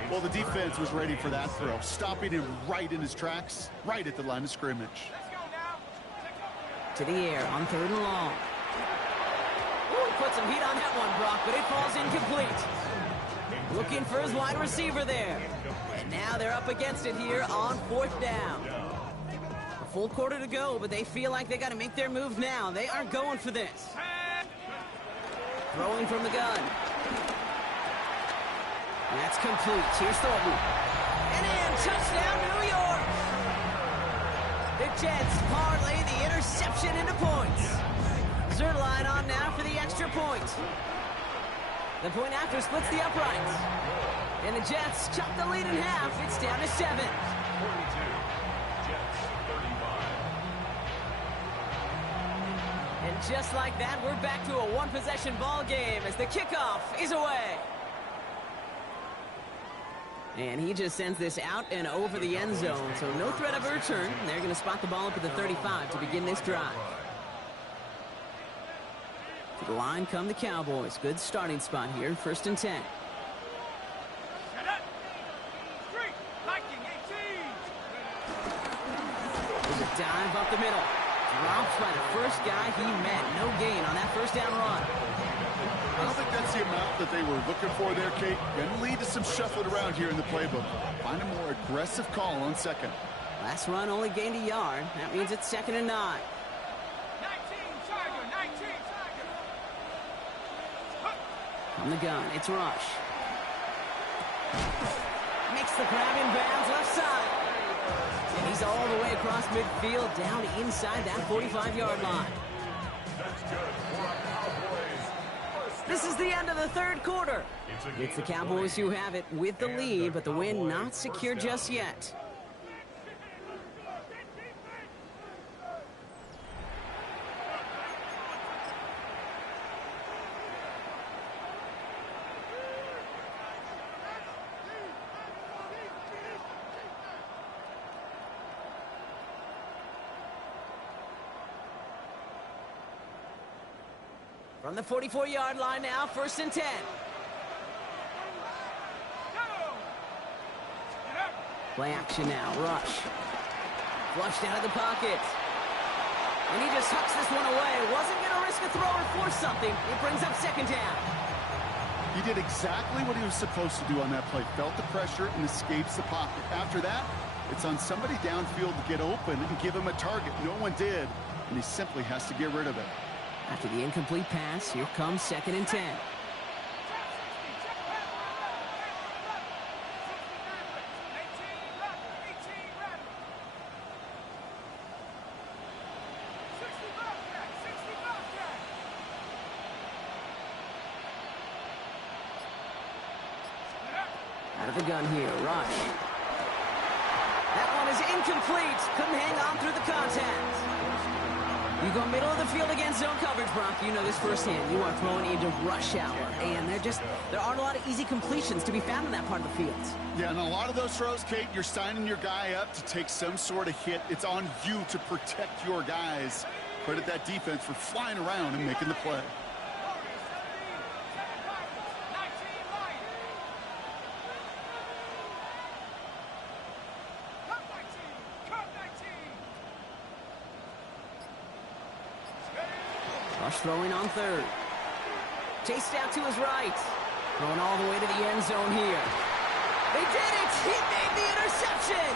Well, the defense was ready for that throw, stopping him right in his tracks, right at the line of scrimmage. Let's go now. To the air on third and long. Ooh, he put some heat on that one, Brock, but it falls incomplete. Looking for his wide receiver there. And now they're up against it here on fourth down. A full quarter to go, but they feel like they got to make their move now. They aren't going for this. Throwing from the gun. That's complete. Here's Thornton. And in, touchdown, New York. The Jets parlay the interception into points. Zerline on now for the extra point. The point after splits the uprights. And the Jets chop the lead in half. It's down to 7. 42. Jets 35. And just like that, we're back to a one-possession ball game as the kickoff is away. And he just sends this out and over the end zone, so no threat of a return. They're going to spot the ball up at the 35 to begin this drive. To the line come the Cowboys. Good starting spot here, first and 10. Set up. Street. Viking 18. There's a dive up the middle. Drops by the first guy he met. No gain on that first down run. I don't think that's the amount that they were looking for there, Kate. Going to lead to some shuffling around here in the playbook. Find a more aggressive call on second. Last run only gained a yard. That means it's second and 9. 19 Tiger. 19 Tiger. From the gun, it's Rush. Makes the grab in bounds left side. And he's all the way across midfield down inside that 45-yard line. That's good for a Cowboys. This is the end of the third quarter. It's the Cowboys who have it with the lead, but the win not secure just yet. From the 44-yard line now, 1st and 10. Play action now, rush. Flushed out of the pocket. And he just hucks this one away. Wasn't going to risk a throw or force something. It brings up 2nd down. He did exactly what he was supposed to do on that play. Felt the pressure and escapes the pocket. After that, it's on somebody downfield to get open and give him a target. No one did, and he simply has to get rid of it. After the incomplete pass, here comes 2nd and 10. Out of the gun here, rush. That one is incomplete. Couldn't hang on through the contact. You go middle of the field against zone coverage, Brock. You know this firsthand. You are thrown into rush hour. And there aren't a lot of easy completions to be found in that part of the field. Yeah, and a lot of those throws, Kate, you're signing your guy up to take some sort of hit. It's on you to protect your guys. Credit that defense for flying around and making the play. Rush throwing on 3rd. Chased out to his right. Throwing all the way to the end zone here. They did it! He made the interception!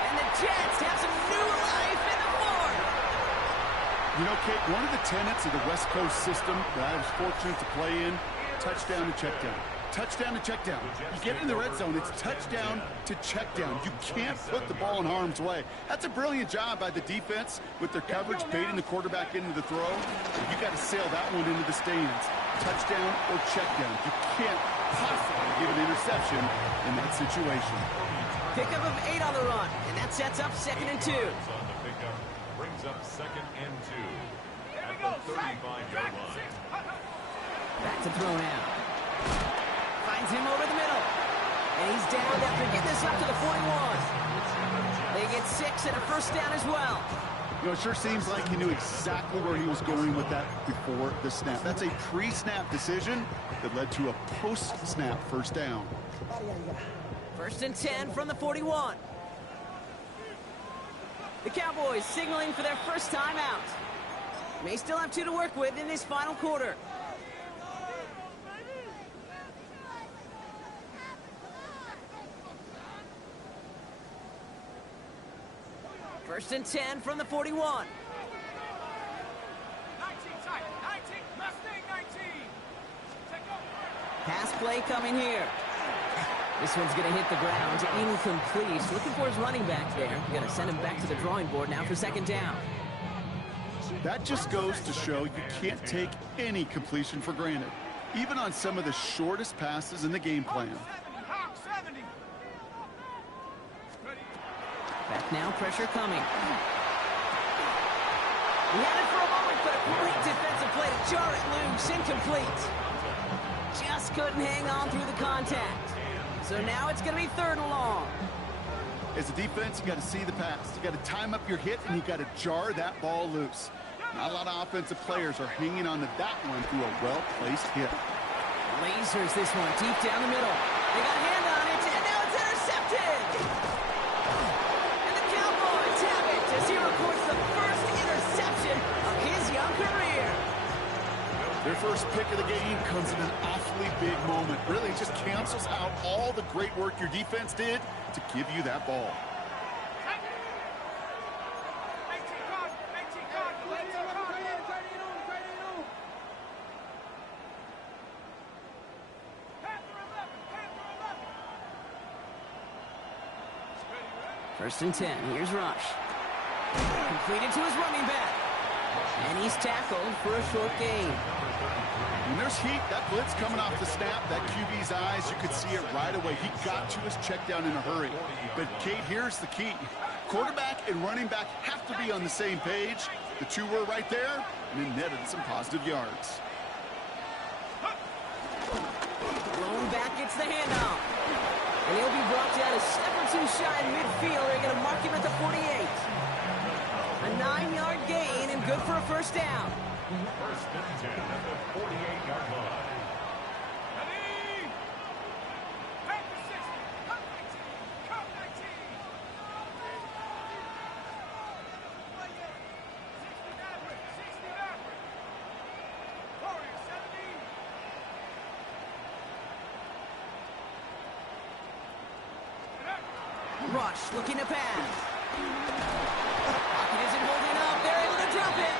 And the Jets have some new life in the 4th. You know, Kate, one of the tenets of the West Coast system that I was fortunate to play in, touchdown to check down. Touchdown to check down. You get in the red zone, it's touchdown to check down. You can't put the ball in harm's way. That's a brilliant job by the defense with their coverage, baiting the quarterback into the throw. You got to sail that one into the stands. Touchdown or check down. You can't possibly give an interception in that situation. Pickup of 8 on the run, and that sets up 2nd and 2. On the pickup brings up 2nd and 2 at the 35-yard line. Back to throw now. Finds him over the middle. And he's down after getting this up to the 41. They get 6 and a 1st down as well. You know, it sure seems like he knew exactly where he was going with that before the snap. That's a pre-snap decision that led to a post-snap 1st down. 1st and 10 from the 41. The Cowboys signaling for their 1st time out. May still have 2 to work with in this final quarter. First and 10 from the 41. 19 tight, 19, Mustang 19. Take over. Pass play coming here. This one's going to hit the ground. Incomplete. Looking for his running back there. Going to send him back to the drawing board now for 2nd down. That just goes to show you can't take any completion for granted, even on some of the shortest passes in the game plan. 70, Hawk 70. Back now, pressure coming. He had it for a moment, but a great defensive play to jar it loose. Incomplete. Just couldn't hang on through the contact. So now it's going to be 3rd and long. As a defense, you got to see the pass. You got to time up your hit, and you got to jar that ball loose. Not a lot of offensive players are hanging on to that one through a well-placed hit. Lasers this one deep down the middle. They got a hand on it, and now it's intercepted. And the Cowboys have it as he records the first interception of his young career. Their first pick of the game comes in an awfully big moment. Really just cancels out all the great work your defense did to give you that ball. First and 10. Here's Rush. Completed to his running back. And he's tackled for a short gain. When there's heat, that blitz coming off the snap, that QB's eyes, you could see it right away. He got to his check down in a hurry. But, Kate, here's the key. Quarterback and running back have to be on the same page. The two were right there, and it netted some positive yards. Lone back gets the handoff. And he'll be brought down a step or two shy in midfield. They're going to mark him at the 48. A 9-yard gain and good for a first down. First and 10 at the 48-yard line. Ready? Back to 60. Cut 19. Cut 19. 60 Maverick. 60 Maverick. Warrior 70. Rush looking to pass. Pocket isn't holding up. They're able to drop it.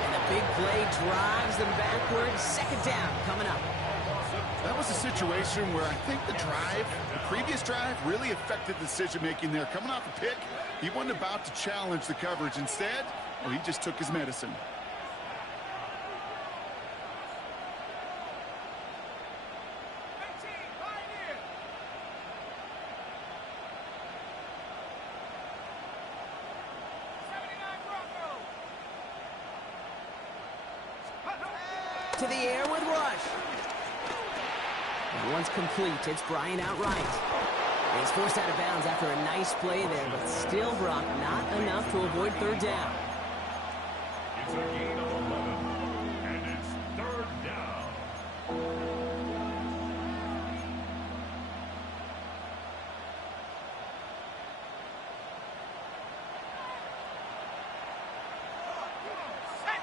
And the big play drives them backwards. Second down coming up. That was a situation where I think the previous drive, really affected decision-making there. Coming off a pick, he wasn't about to challenge the coverage. Instead, well, he just took his medicine. 18. Pioneer. To the air with Rush. And once complete, it's Bryant outright. He's forced out of bounds after a nice play there, but still, Brock, not enough to avoid third down. It's a gain of 11, and it's third down. Set.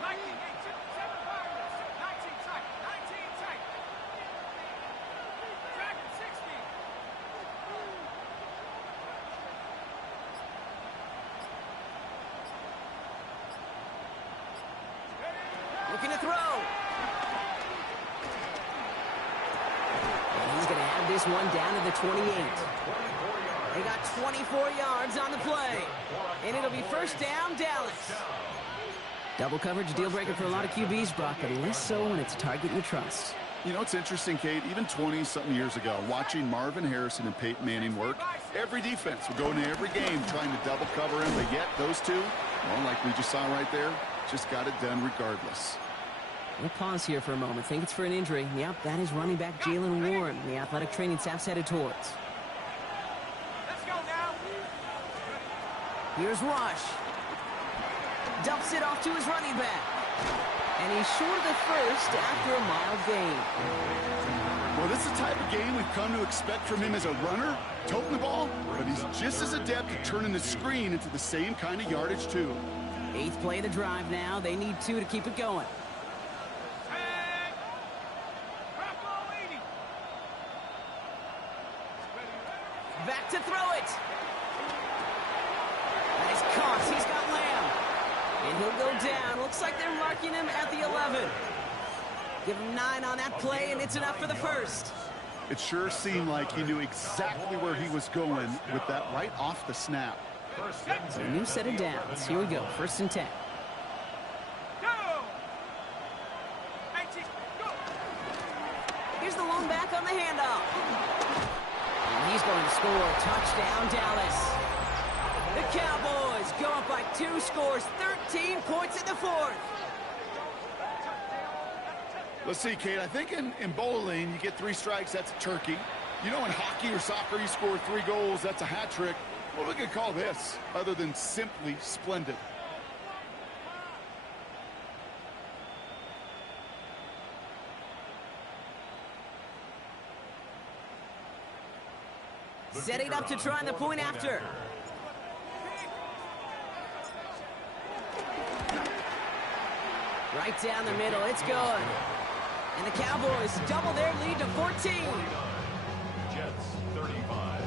19, 18, 7 Pirates. 19 tight. 19 tight. Dragon 60. Looking to throw. And he's going to have this one down to the 28. They got 24 yards on the play. And it'll be first down, Dallas. Double coverage, deal breaker for a lot of QBs, Brock, but less so when it's a target you trust. You know, it's interesting, Kate, even 20-something years ago, watching Marvin Harrison and Peyton Manning work, every defense would go into every game trying to double cover him, but yet those two, well, like we just saw right there, just got it done regardless. We'll pause here for a moment. Think it's for an injury. Yep, that is running back Jalen Warren, the athletic training staff's headed towards. Let's go now. Here's Rush. Dumps it off to his running back. And he's short of the first after a mild gain. Well, this is the type of game we've come to expect from him as a runner, toting the ball, but he's just as adept at turning the screen into the same kind of yardage, too. 8th play of the drive now. They need 2 to keep it going. And drop ball 80. Back to throw it. Nice caught. He's got Lamb. And he'll go down. Looks like they're marking him at the 11. Give him 9 on that play, and it's enough for the first. It sure seemed like he knew exactly where he was going with that right off the snap. So a new set of downs. Here we go. First and 10. Go. 18. Go. Here's the lone back on the handoff. And he's going to score. Touchdown, Dallas. The Cowboys go up by 2 scores, 13 points in the 4th. Let's see, Kate, I think in bowling, you get 3 strikes, that's a turkey. You know, in hockey or soccer, you score 3 goals, that's a hat trick. What we could call this, other than simply splendid? Setting up to try the point after. Right down the middle, it's good. And the Cowboys double their lead to 14. Jets 35.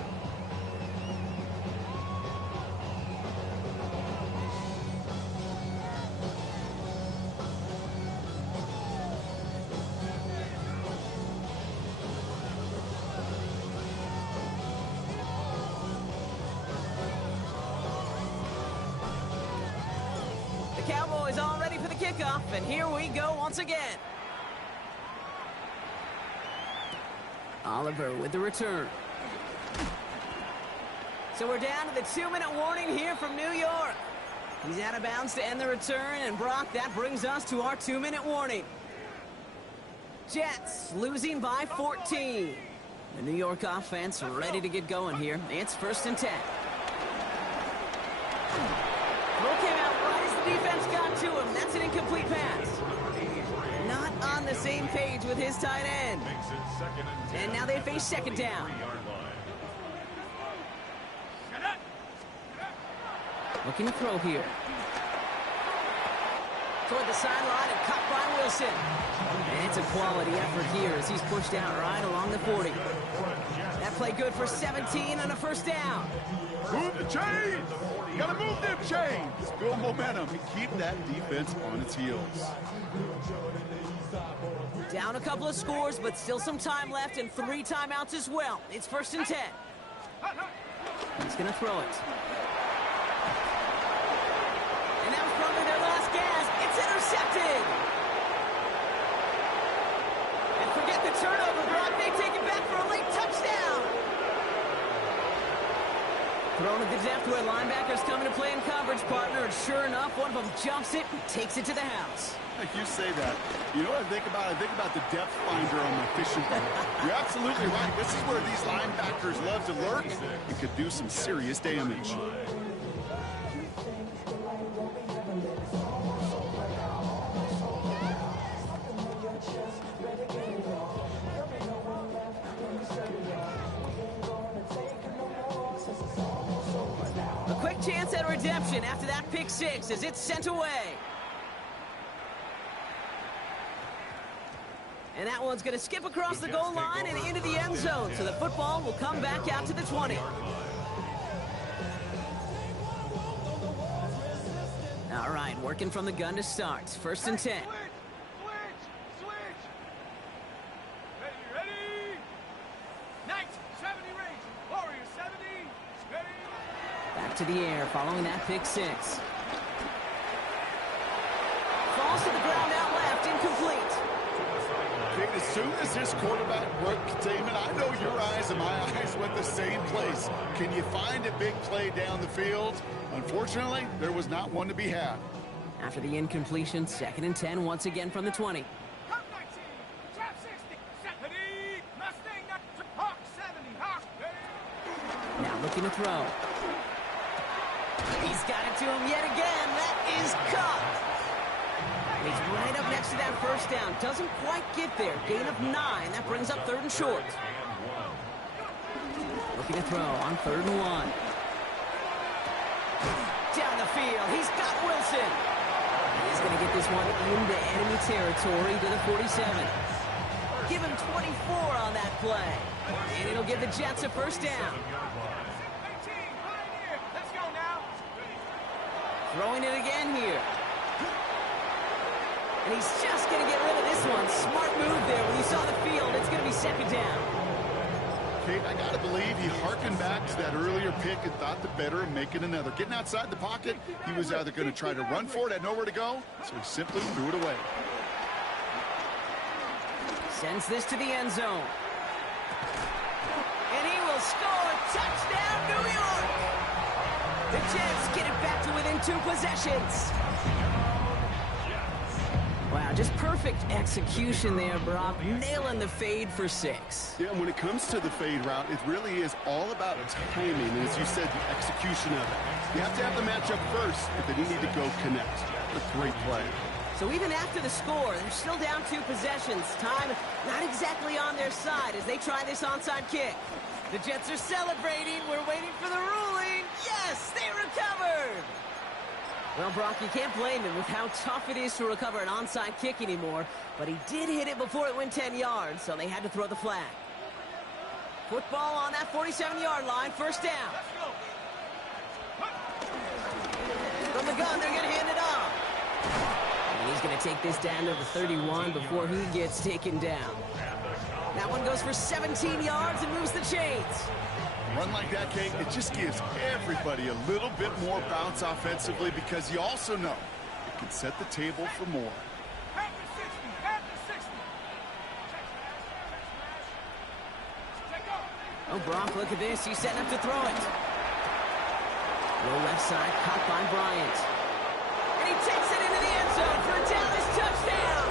The Cowboys all ready for the kickoff, and here we go once again. Oliver with the return. So we're down to the 2-minute warning here from New York. He's out of bounds to end the return, and Brock, that brings us to our 2-minute warning. Jets losing by 14. The New York offense ready to get going here. It's 1st and 10. Throw came out right as the defense got to him. That's an incomplete pass. Not on the same page with his tight end. And now they face 2nd down. Looking to throw here. Toward the sideline and caught by Wilson. And it's a quality effort here as he's pushed out right along the 40. That play good for 17 on a 1st down. Move the chains! You gotta move them chains! Build momentum and keep that defense on its heels. Down a couple of scores, but still some time left and 3 timeouts as well. It's 1st and 10. He's gonna throw it. And that was probably their last gasp. It's intercepted. And forget the turnover, Brock. They take it back for a late touchdown. Thrown to the depth where linebackers coming to play in coverage, partner. And sure enough, one of them jumps it and takes it to the house. Like you say that. You know what I think about? I think about the depth finder on my fishing boat. You're absolutely right. This is where these linebackers love to lurk and could do some serious damage. A quick chance at redemption after that pick 6 as it's sent away. And that one's going to skip across the goal line and into the end zone. So the football will come back out to the 20. All right, working from the gun to start. 1st and 10. Switch! Ready! Knights, 70 range. Warriors, 70. Ready. Back to the air following that pick 6. Falls to the ground out left, incomplete. Kate, as soon as this quarterback broke containment, I know your eyes and my eyes went the same place. Can you find a big play down the field? Unfortunately, there was not one to be had. After the incompletion, 2nd and 10 once again from the 20. Come 19. Trap 60. Ready. Mustang, Hawk 70. Hawk, ready. Now looking to throw. He's got it to him yet again. That is caught. He's right up next to that 1st down. Doesn't quite get there. Gain of 9. That brings up 3rd and short. Looking to throw on 3rd and 1. Down the field. He's got Wilson. He's going to get this one into enemy territory to the 47. Give him 24 on that play. And it'll give the Jets a 1st down. 18. Pioneer. Let's go now. Throwing it again here. And he's just going to get rid of this one. Smart move there. When you saw the field, it's going to be 2nd down. Kate, I got to believe he harkened back to that earlier pick and thought the better of making another. Getting outside the pocket, he was either going to try to run for it, had nowhere to go, so he simply threw it away. Sends this to the end zone. And he will score. Touchdown, New York! The Jets get it back to within 2 possessions. Wow, just perfect execution there, Brock. Nailing the fade for 6. Yeah, and when it comes to the fade route, it really is all about timing, and as you said, the execution of it. You have to have the matchup first, but then you need to go connect. A great play. So even after the score, they're still down 2 possessions. Time not exactly on their side as they try this onside kick. The Jets are celebrating. We're waiting for the ruling. Yes, they recovered. Well, Brock, you can't blame him with how tough it is to recover an onside kick anymore, but he did hit it before it went 10 yards, so they had to throw the flag. Football on that 47-yard line, 1st down. From the gun, they're going to hand it off. And he's going to take this down to the 31 before he gets taken down. That one goes for 17 yards and moves the chains. Run like that, Kate, it just gives everybody a little bit more bounce offensively because you also know can set the table for more. At the 60, at the 60. Check smash. Check up. Oh, Brock, look at this. He's setting up to throw it. Low left side, caught by Bryant. And he takes it into the end zone for a Dallas touchdown.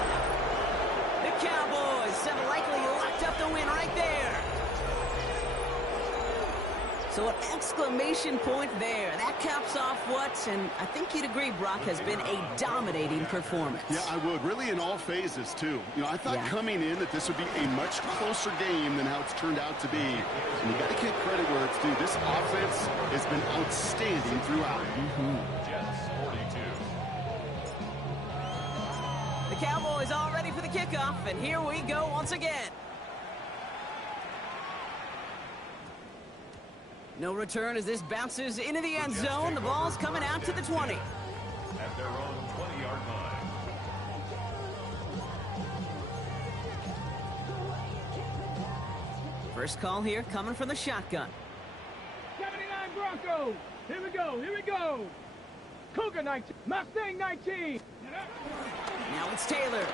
The Cowboys have likely locked up the win right there. So an exclamation point there. That caps off what, and I think you'd agree, Brock, has been a dominating performance. Yeah, I would. Really in all phases, too. You know, I thought coming in that this would be a much closer game than how it's turned out to be. And you got to give credit where it's due. This offense has been outstanding throughout. Jets 42. The Cowboys all ready for the kickoff, and here we go once again. No return as this bounces into the end zone. The ball's coming out to the 20. At their own 20-yard line. First call here coming from the shotgun. 79 Broncos. Here we go, here we go. Cougar 19, Mustang 19. Now it's Taylor.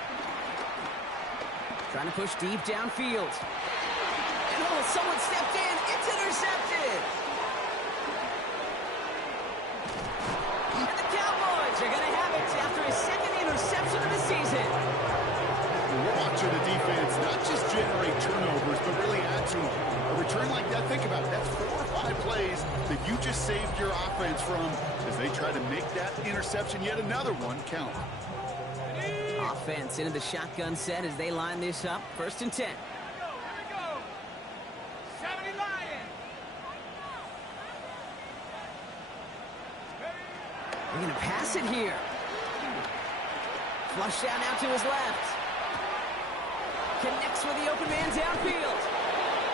Trying to push deep downfield. And oh, someone stepped in. It's intercepted. And the Cowboys are going to have it after his second interception of the season. We're watching the defense not just generate turnovers, but really add to them. A return like that, think about it. That's 4 or 5 plays that you just saved your offense from as they try to make that interception, yet another one, count. Offense into the shotgun set as they line this up. 1st and 10. Here we go. 70 Lions. They're going to pass it here. Flush down out to his left. Connects with the open man downfield.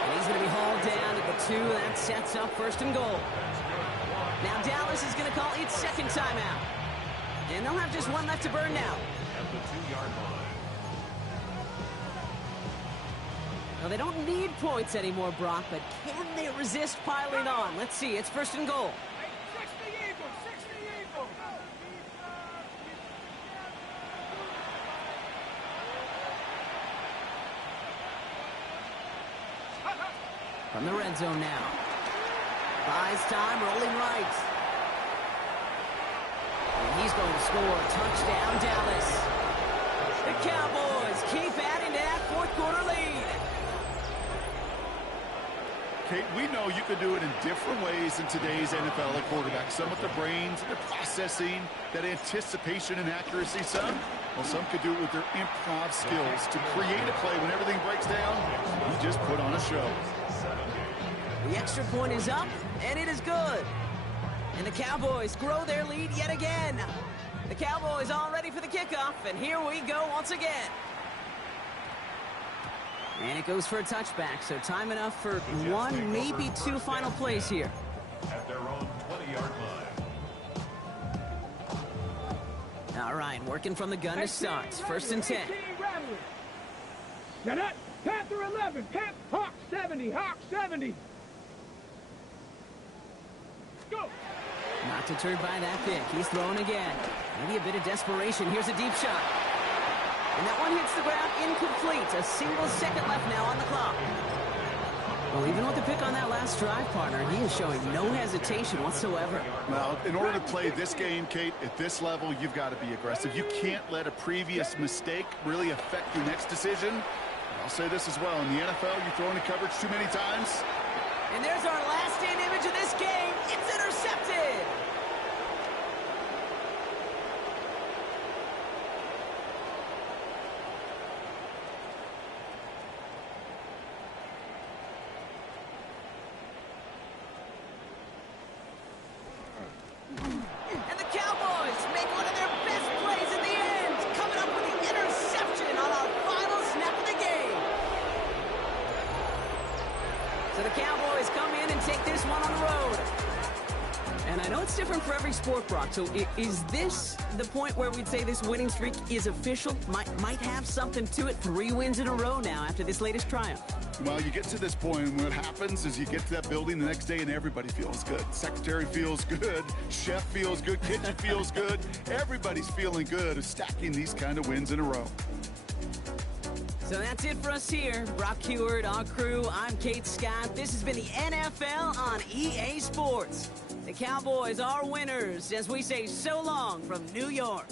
And he's going to be hauled down at the 2. That sets up 1st and goal. Now Dallas is going to call its second timeout. And they'll have just one left to burn now. At the 2-yard line. Well, they don't need points anymore, Brock, but can they resist piling on? Let's see. It's 1st and goal. 60 Eagles, 60 Eagles. From the red zone now. Buys time, rolling right. And he's going to score. Touchdown, Dallas. The Cowboys keep adding to that 4th quarter lead. Kate, we know you can do it in different ways in today's NFL at quarterback. Some with the brains, the processing, that anticipation and accuracy. Some could do it with their improv skills to create a play when everything breaks down. You just put on a show. The extra point is up, and it is good. And the Cowboys grow their lead yet again. The Cowboys all ready for the kickoff, and here we go once again. And it goes for a touchback, so time enough for 1, maybe 2 final plays here. At their own 20-yard line. All right, working from the gun to start. 1st and 10. Now that Panther 11, Hawk 70, Hawk 70. Go. Not deterred by that pick. He's throwing again. Maybe a bit of desperation. Here's a deep shot. And that one hits the ground incomplete. A single second left now on the clock. Well, even with the pick on that last drive, partner, he is showing no hesitation whatsoever. Well, in order to play this game, Kate, at this level, you've got to be aggressive. You can't let a previous mistake really affect your next decision. I'll say this as well. In the NFL, you throw into coverage too many times. And there's our last stand image of this game. It's intercepted. And the Cowboys make one of their best plays in the end, coming up with the interception on our final snap of the game. So the Cowboys come in and take this one on the road. different for every sport, Brock. So is this the point where we'd say this winning streak is official? Might have something to it. 3 wins in a row now after this latest triumph. Well, you get to this point, and what happens is you get to that building the next day, and everybody feels good. Secretary feels good. Chef feels good. Kitchen feels good. Everybody's feeling good of stacking these kind of wins in a row. So that's it for us here. Brock Heward, our crew, I'm Kate Scott. This has been the NFL on EA Sports. The Cowboys are winners as we say so long from New York.